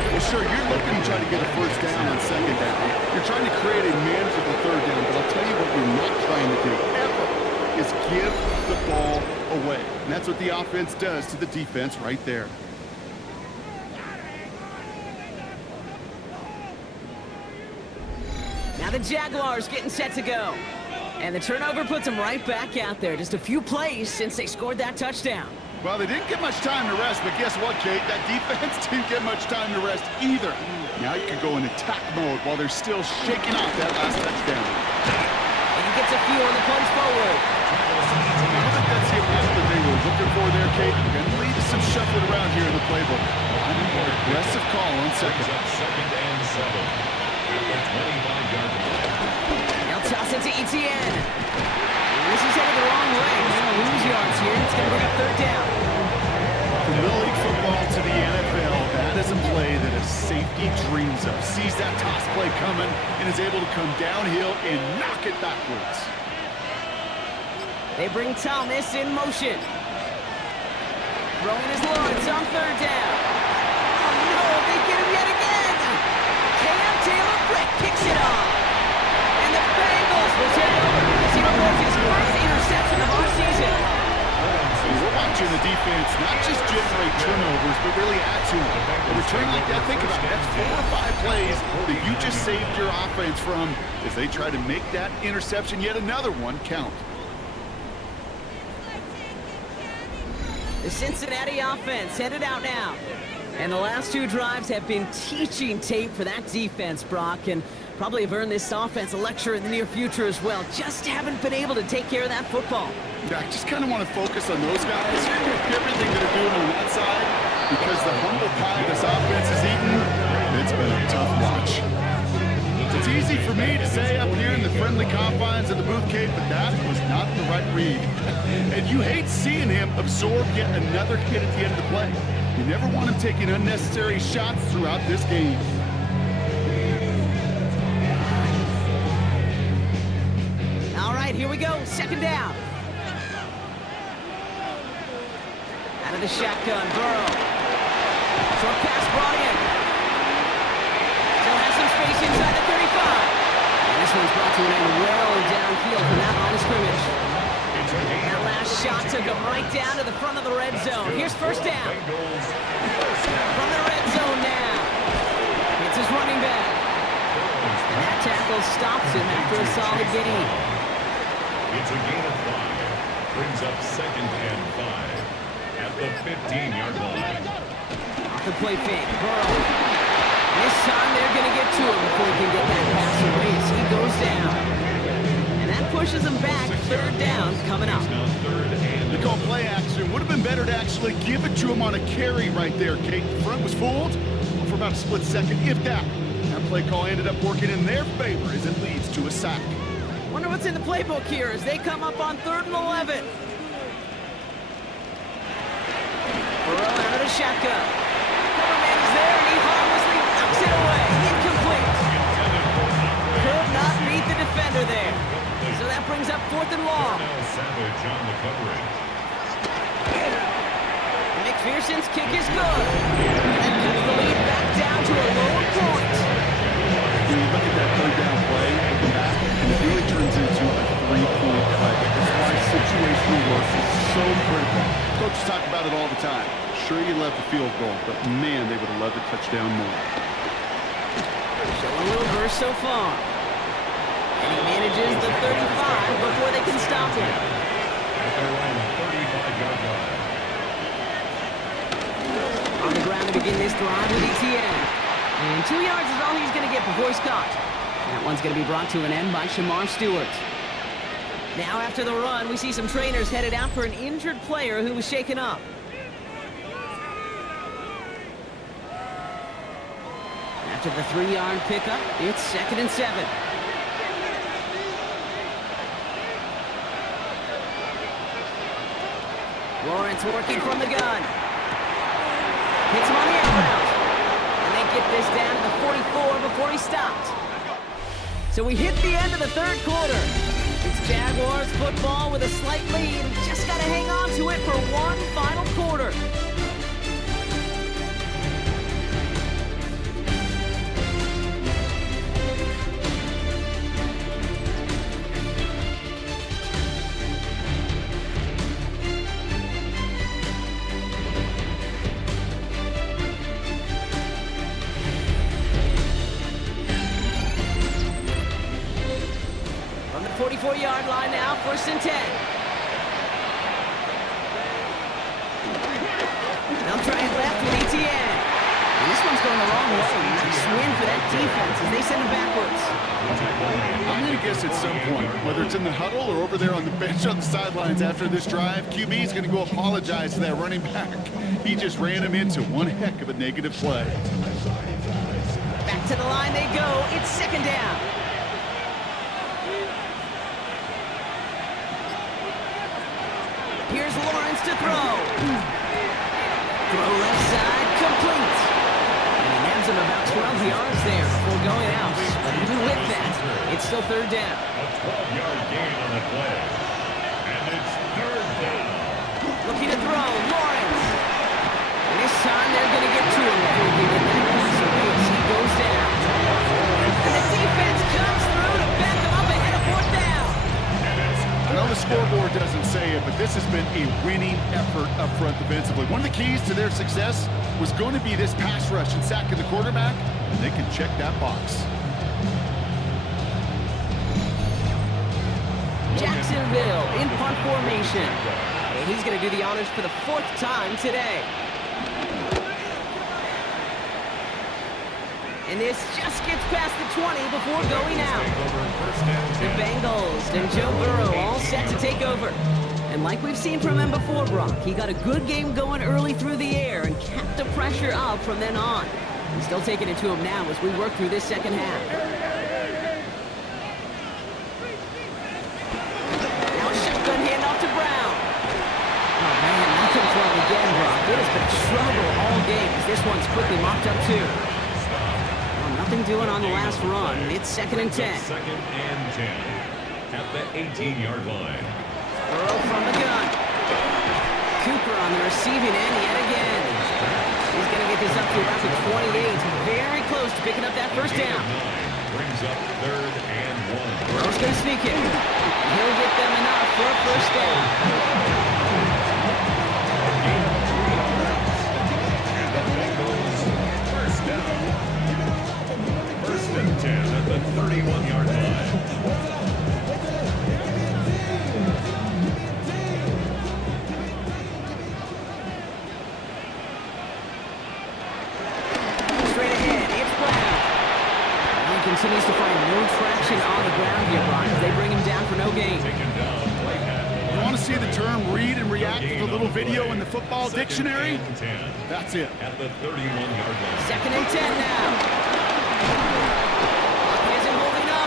Well, sure, you're looking to try to get a 1st down on 2nd down. You're trying to create a manageable 3rd down, but I'll tell you what you're not trying to do ever is give the ball away. And that's what the offense does to the defense right there. Now the Jaguars getting set to go. And the turnover puts them right back out there. Just a few plays since they scored that touchdown. Well, they didn't get much time to rest, but guess what, Kate? That defense didn't get much time to rest either. Now you can go in attack mode while they're still shaking off that last touchdown. And he gets a few on the punch forward. I don't think that's the amount that they were looking for there, Kate. They're going to lead to some shuffling around here in the playbook. I need more aggressive call on 2nd. 2nd and 7 at the 25-yard line. They'll toss it to ETN. This is headed the wrong way. They're going to lose yards here. It's going to bring up 3rd down. From Little League football to the NFL, that is a play that a safety dreams of. Sees that toss play coming and is able to come downhill and knock it backwards. They bring Thomas in motion. Throwing his Lawrence on 3rd down. Oh no, they get him yet again. Cam Taylor-Britt kicks it off. And the Bengals will take over. He records his 1st interception of our season. defense not just generate turnovers, but really add to them. A return like that, think about it, that's 4 or 5 plays that you just saved your offense from as they try to make that interception, yet another one, count. The Cincinnati offense headed out now. And the last 2 drives have been teaching tape for that defense, Brock, and probably have earned this offense a lecture in the near future as well. Just haven't been able to take care of that football. Yeah, I just kind of want to focus on those guys, everything that they're doing on that side, because the humble pie this offense has eaten, it's been a tough watch. It's easy for me to say up here in the friendly confines of the booth cave, but that was not the right read. And you hate seeing him absorb yet another hit at the end of the play. You never want him taking unnecessary shots throughout this game. All right, here we go. Second down. Out of the shotgun, Burrow. Short pass brought in. Still has some space inside the 35. And this one's brought to an end well downfield from that line of scrimmage. That last shot took him right down to the front of the red zone. Here's first down. From the red zone now. It's his running back. And that tackle stops him after a solid gain. It's a gain of 5. Brings up 2nd and 5 at the 15-yard line. Off the play fake, Burrow. This time they're going to get to him before he can get that pass away as he goes down. And that pushes him back. 3rd down coming up. They call play action. Would have been better to actually give it to him on a carry right there, Kate. The front was fooled for about a split second, if that. That play call ended up working in their favor as it leads to a sack. Wonder what's in the playbook here as they come up on 3rd and 11. Burrow out of the shotgun. Coverman is there, and he harmlessly knocks it away. Incomplete. Could not beat the defender there. So that brings up 4th and long. Savage on the coverage. McPherson's kick is good. And that cuts the lead back down to a lower point. When you look at that 3rd down play, looking back, and it really turns into a 3-point play. That's why situational work is so critical. Coaches talk about it all the time. Sure, you love the field goal, but man, they would have loved a touchdown more. Showing a little burst so far. And he manages the 35 before they can stop him. At their own 35-yard line. On the ground to begin this drive with ETN. And 2 yards is all he's going to get before he's caught. That one's going to be brought to an end by Shamar Stewart. Now after the run, we see some trainers headed out for an injured player who was shaken up. After the 3-yard pickup, it's 2nd and 7. Lawrence working from the gun. Hits him on the out route. And they get this down to the 44 before he stopped. So we hit the end of the 3rd quarter. It's Jaguars football with a slight lead. Just got to hang on to it for one final quarter. From the 44-yard line now, 1st and 10. They'll try it left with ETN. And this one's going the wrong way. Nice win for that defense as they send him backwards. I'm going to guess at some point, whether it's in the huddle or over there on the bench on the sidelines after this drive, QB is going to go apologize to that running back. He just ran him into one heck of a negative play. Back to the line they go. It's 2nd down. Here's Lawrence to throw. Throw left side, complete. And he nabs him about 12 yards there before going out. But even with that, it's still 3rd down. A 12-yard gain on the play. And it's 3rd down. Looking to throw, Lawrence. And this time they're going to get to him before he can get that pass away as he goes down. And the defense comes through to back him up ahead of 4th down. I know the scoreboard doesn't say it, but this has been a winning effort up front defensively. One of the keys to their success was going to be this pass rush and sacking the quarterback, and they can check that box. Jacksonville in punt formation. And he's going to do the honors for the 4th time today. And this just gets past the 20 before going out. The Bengals and Joe Burrow all set to take over. And like we've seen from him before, Brock, he got a good game going early through the air and kept the pressure up from then on. He's still taking it to him now as we work through this second half. Again, Brock. It has been trouble all game as this one's quickly mopped up too. Well, nothing doing on the last run. It's 2nd and 10. 2nd and 10 at the 18-yard line. Burrow from the gun. Cooper on the receiving end yet again. He's going to get this up to about the 28. Very close to picking up that first down. Brings up 3rd and 1. Burrow's going to sneak it. He'll get them enough for a first down. First and 10 at the 31-yard line. Straight ahead, it's Brown. He continues to find no traction on the ground here, Brock, as they bring him down for no gain. You want to see the term read and react to the little video in the football dictionary? That's it. At the 31-yard line. 2nd and 10 now.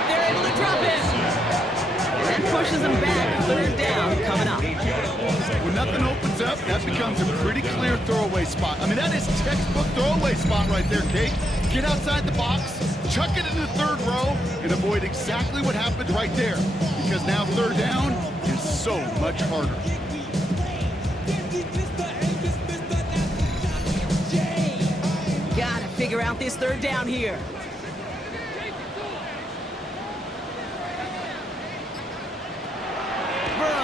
They're able to drop it. And that pushes them back. 3rd down coming up. When nothing opens up, that becomes a pretty clear throwaway spot. I mean, that is textbook throwaway spot right there, Kate. Get outside the box, chuck it in the 3rd row, and avoid exactly what happened right there. Because now 3rd down is so much harder. Gotta figure out this 3rd down here.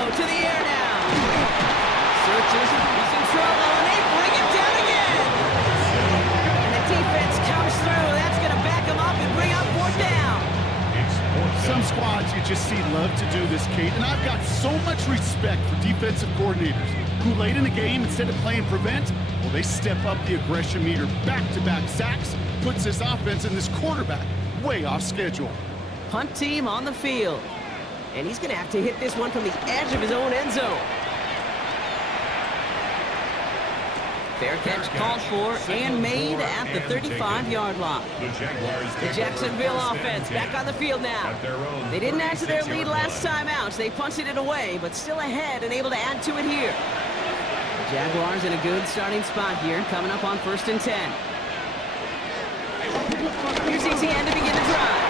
To the air now. Searches, he's in trouble, and they bring him down again. And the defense comes through. That's going to back him up and bring up 4th down. Some squads you just see love to do this, Kate, and I've got so much respect for defensive coordinators who late in the game, instead of playing prevent, well, they step up the aggression meter. Back-to-back sacks puts this offense and this quarterback way off schedule. Punt team on the field. And he's going to have to hit this one from the edge of his own end zone. Fair catch called for and made at the 35-yard line. The Jacksonville offense back on the field now. They didn't add to their lead last time out, so they punted it away, but still ahead and able to add to it here. The Jaguars in a good starting spot here, coming up on 1st and 10. Here's ETN to begin the drive.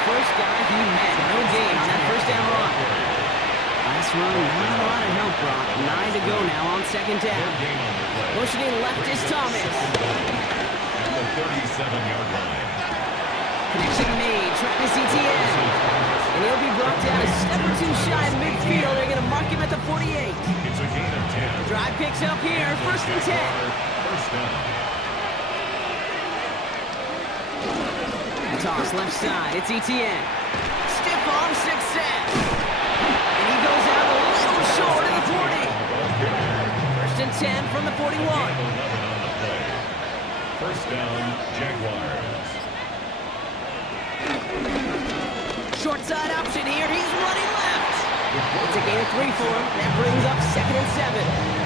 First guy he met. No gain on that first down run. Last run, not a lot of help, Brock. 9 to go now on 2nd down. Pushing in left is Thomas. At the 37-yard line. Connection made. Travis ETN. And he'll be brought down a step or 2 shy of midfield. They're going to mark him at the 48. It's a gain of 10. Drive picks up here. 1st and 10. First down. Toss left side, it's ETN. Stiff arm success. And he goes out a little short of the 40. 1st and 10 from the 41. 11 on the play. First down, Jaguars. Short side option here, he's running left. It's a gain of 3 for him. That brings up 2nd and 7.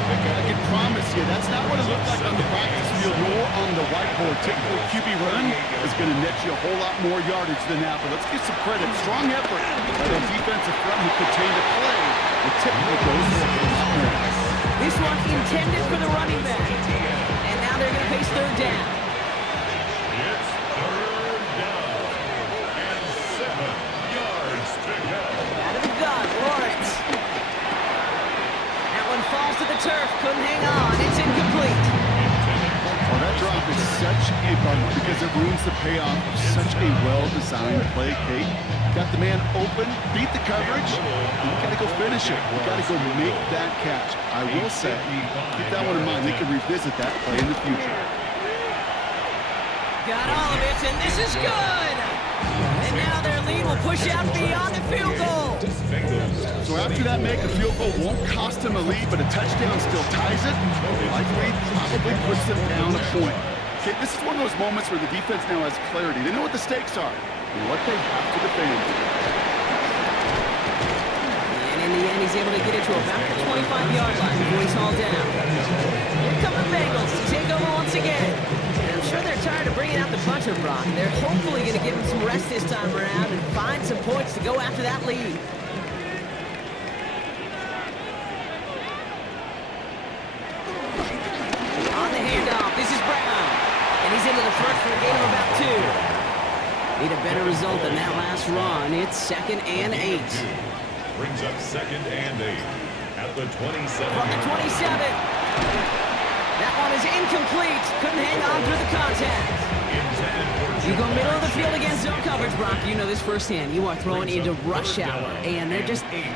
I can promise you, that's not what it looked like on the practice field or on the whiteboard. Typical QB run is going to net you a whole lot more yardage than that. But let's give some credit. Strong effort by the defensive front who contained the play. It typically goes for a lot more. This one intended for the running back. And now they're going to face 3rd down. It's 3rd down. And 7 yards to go. Out of the gun, Lawrence. Falls to the turf, couldn't hang on. It's incomplete. Well, that drop is such a bummer because because it ruins the payoff of such a well-designed play, Kate. Got the man open, beat the coverage, and you got to go finish it. You got to go make that catch. I will say, keep that one in mind. They can revisit that play in the future. Got all of it, and this is good! And now their lead will push out beyond the field goal. So after that make, a field goal won't cost them a lead, but a touchdown still ties it. Likely, probably puts them down a point. Okay, this is one of those moments where the defense now has clarity. They know what the stakes are and what they have to defend. And in the end, he's able to get it to about the 25-yard line before he's hauled down. Here come the Bengals to take over once again. And I'm sure they're tired of bringing out the puncher, Brock. They're hopefully going to give him some rest this time around and find some points to go after that lead. On the handoff, this is Brown. And he's into the first for a gain of about 2. Need a better result than that last run. It's 2nd and 8. Brings up 2nd and 8 at the 27. From the 27. That one is incomplete. Couldn't hang on through the contact. You go middle of the field against zone coverage, Brock. You know this firsthand. You are throwing into rush hour, and there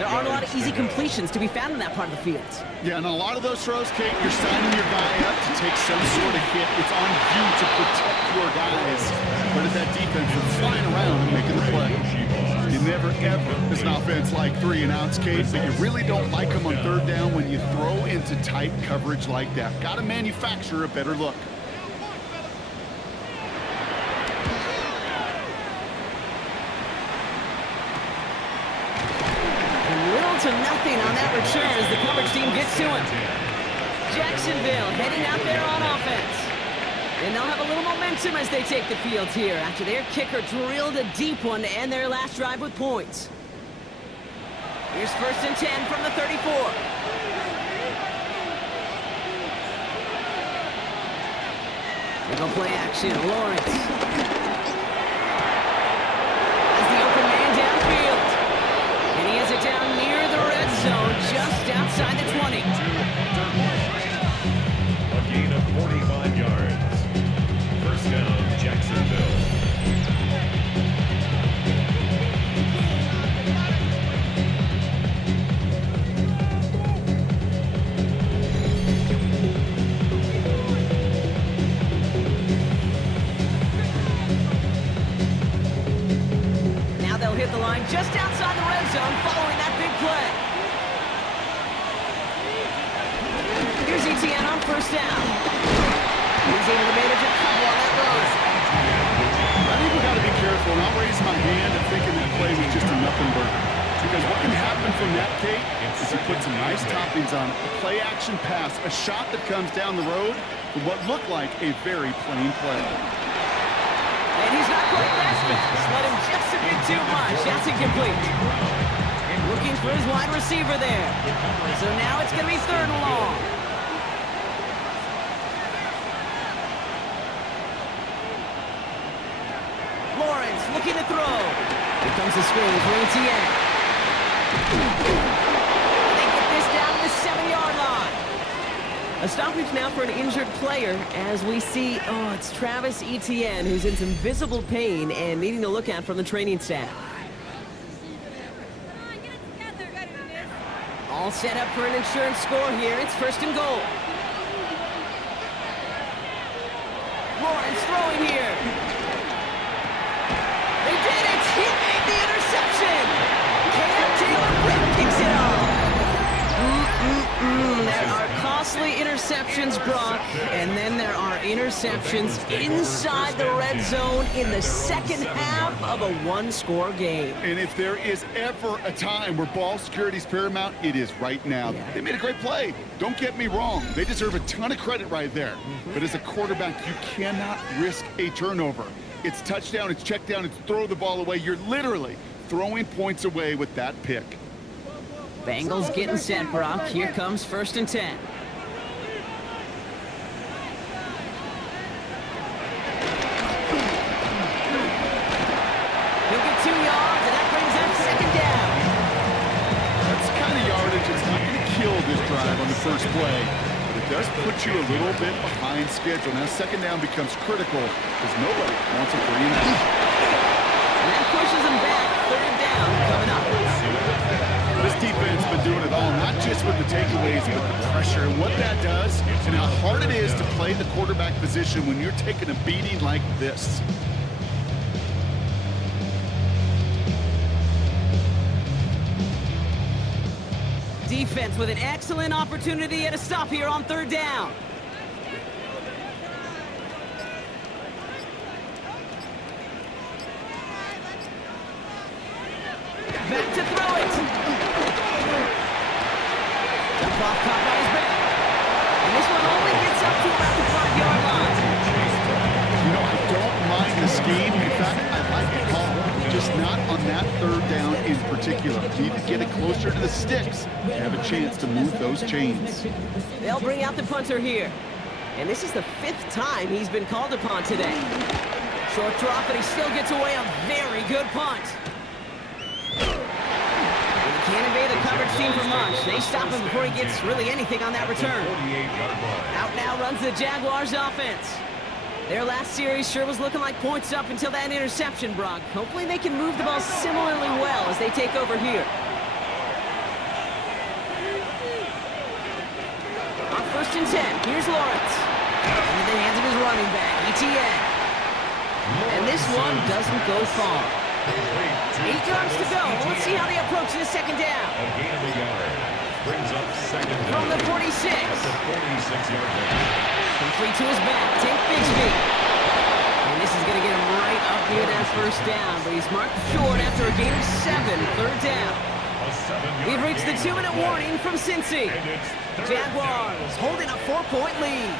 aren't a lot of easy completions to be found in that part of the field. Yeah, and a lot of those throws, Kate, you're signing your guy up to take some sort of hit. It's on you to protect your guys. But if that defense is flying around and making the play, you never, ever, as an offense, like 3 and outs, Kate, but you really don't like them on 3rd down when you throw into tight coverage like that. Got to manufacture a better look. To nothing on that return as the coverage team gets to him. Jacksonville heading out there on offense. And they'll have a little momentum as they take the field here after their kicker drilled a deep one to end their last drive with points. Here's 1st and 10 from the 34. They go play action. Lawrence. As the open man downfield. And he has it down near the red zone, just outside the 20. A gain of 45 yards. 1st down, Jacksonville. Now they'll hit the line just outside the red zone following that big play. Here's ETN on 1st down. He's able to manage a couple on that run. I think we got to be careful, and I'll raise my hand and thinking that play was just a nothing burger. Because what can happen from that, Kate, is you put some nice toppings on it. A play-action pass, a shot that comes down the road for what looked like a very plain play. And he's not quite that fast. Let him just a bit too much. That's incomplete. Looking for his wide receiver there. So now it's going to be 3rd and long. Lawrence looking to throw. Here comes the screen for ETN. They get this down to the 7-yard line. A stoppage now for an injured player as we see, it's Travis Etienne who's in some visible pain and needing to look at from the training staff. All set up for an insurance score here. It's 1st and goal. Lawrence throwing here. They did it! He made the interception! Cam Taylor picks it up! There are costly interceptions, Brock, and then there are interceptions inside the red zone in the 2nd half of a 1-score game. And if there is ever a time where ball security is paramount, it is right now. Yeah. They made a great play. Don't get me wrong. They deserve a ton of credit right there. But as a quarterback, you cannot risk a turnover. It's touchdown, it's check down, it's throw the ball away. You're literally throwing points away with that pick. Bengals getting set, Brock. Here comes 1st and 10. He'll get 2 yards, and that brings up 2nd down. That's the kind of yardage that's not going to kill this drive on the first play. But does put you a little bit behind schedule. Now, second down becomes critical because nobody wants a 3 and out. And that pushes them back. Third down coming up. This defense has been doing it all, not just with the takeaways, but the pressure and what that does and how hard it is to play the quarterback position when you're taking a beating like this. Defense with an excellent opportunity at a stop here on third down. Back to throw it. The ball caught by his back. And this one only gets up to about the 5-yard line. You know, I don't mind the scheme. In fact, I like the call. Just not on that third down in particular. You need to get it closer to the sticks to have a chance to move those chains. They'll bring out the punter here. And this is the 5th time he's been called upon today. Short drop, but he still gets away a very good punt. Can't evade the coverage team for much. They stop him before he gets really anything on that return. Out now runs the Jaguars offense. Their last series sure was looking like points up until that interception, Brock. Hopefully they can move the ball similarly well as they take over here. On 1st and 10, here's Lawrence. Into the hands of his running back, ETN. And this one doesn't go far. 8 yards to go. Let's see how they approach this second down. A gain of a yard. Brings up second From the 46. at the 46-yard line. Complete to his back. Take Bigsby. And this is going to get him right up near that first down. But he's marked short after a gain of 7. Third down. A 7-yard We've reached the 2-minute warning from Cincy. And it's Jaguars holding a 4-point lead.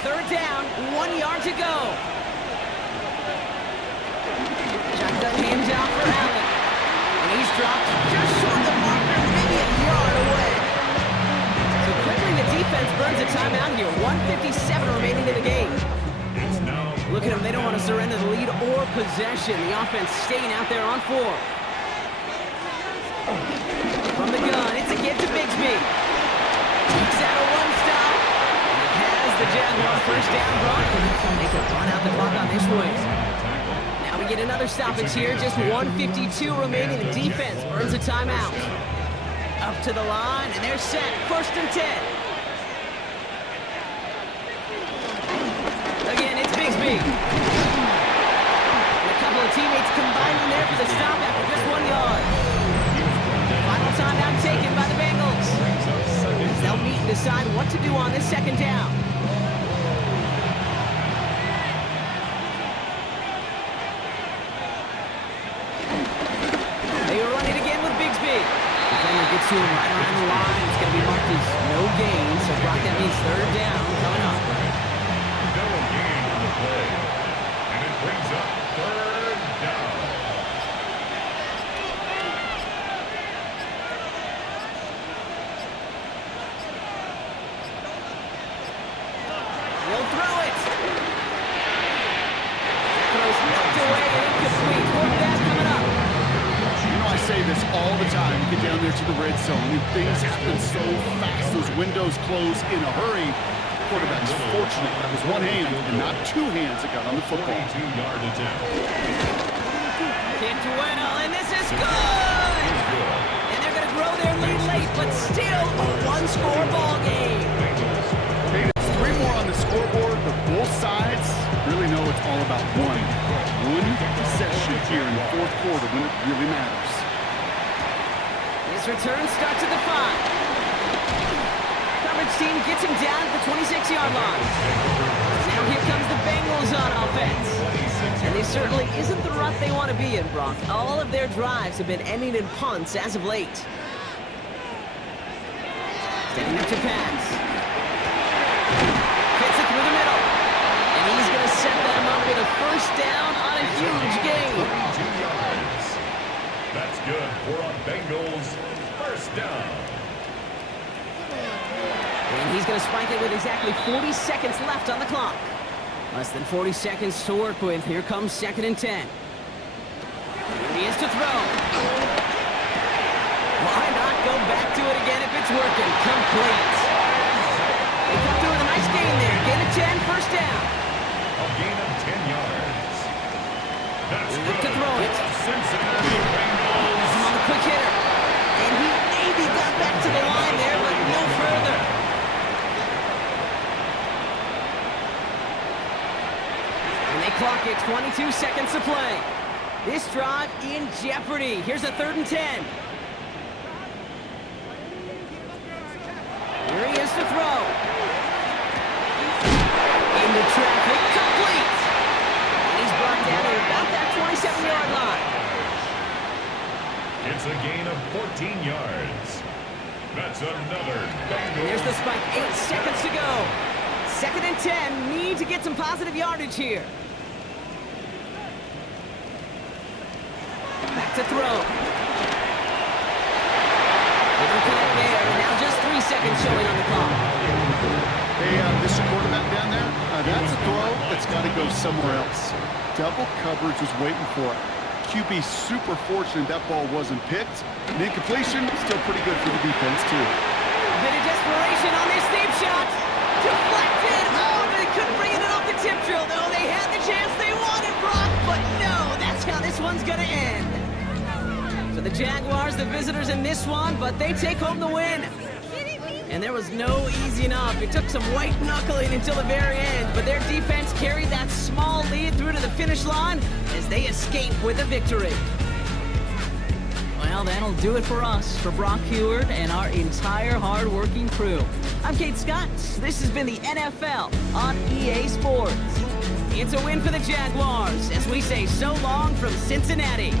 Third down. 1 yard to go. Shotgun hands out for Allen. And he's dropped just short of the marker, maybe a yard away. So quickly the defense burns a timeout here. 1:57 remaining in the game. It's now Look at them. They don't want to surrender the lead or possession. The offense staying out there on 4. From the gun, it's a give to Bigsby. Takes out a one-stop. And it has the Jaguar first down run. They can run out the clock on this one. We get another stoppage here, just 1:52 remaining. The defense burns a timeout. Up to the line, and they're set. 1st and 10. Again, it's Bigsby. And a couple of teammates combining there for the stop after just 1 yard. Final timeout taken by the Bengals. They'll meet and decide what to do on this second down. Gets to him right around the line. It's going to be marked as no gain. So, Brock, that means third down coming up. no gain on the play. And it brings up third down. He'll throw it. Throws knocked away and incomplete. Fourth down coming up. I say this all the time. You get down there to the red zone, and things happen so fast. Those windows close in a hurry. Quarterback's fortunate that was one hand and not 2 hands that got on the football. 42-yard attempt. Kicked well, and this is good. And they're going to grow their lead late, but still a one-score ball game. Okay, it's 3 more on the scoreboard, but both sides really know it's all about one possession here in the 4th quarter when it really matters. His return starts at the 5. Coverage team gets him down at the 26-yard line. Now here comes the Bengals on offense. And this certainly isn't the rut they want to be in, Brock. All of their drives have been ending in punts as of late. Stepping up to pass. Fits it through the middle. And he's going to set them up with a first down on a huge gain. 42 yards. That's good for a Bengals first down. And he's going to spike it with exactly 40 seconds left on the clock. Less than 40 seconds to work with. Here comes 2nd and 10. Here he is to throw. Why not go back to it again if it's working? Complete. They come to 10, first down. A gain of 10 yards. That's Look to good. throw it. Cincinnati Bengals. On the quick hitter. And he maybe got back to the line there, but no further. And they clock it, 22 seconds to play. This drive in jeopardy. Here's a 3rd and 10. Here he is to throw. Into traffic, complete. And he's brought down at about that 27-yard line. It's a gain of 14 yards. That's another Bengals. There's the spike, 8 seconds to go. 2nd and 10, need to get some positive yardage here. Back to throw. Little connect there, and now just 3 seconds showing on the clock. Hey, Mr. Quarterback down there, that's a throw that's got to go somewhere else. Double coverage was waiting for it. QB super fortunate that ball wasn't picked. And incompletion, still pretty good for the defense, too. A bit of desperation on this deep shot. Deflected. Oh, but they couldn't bring it off the tip drill, though. They had the chance they wanted, Brock, but no, that's how this one's going to end. So the Jaguars, the visitors in this one, but they take home the win. And there was no easing up. It took some white knuckling until the very end, but their defense carried that small lead through to the finish line as they escape with a victory. Well, that'll do it for us, for Brock Heward and our entire hard-working crew. I'm Kate Scott. This has been the NFL on EA Sports. It's a win for the Jaguars as we say so long from Cincinnati.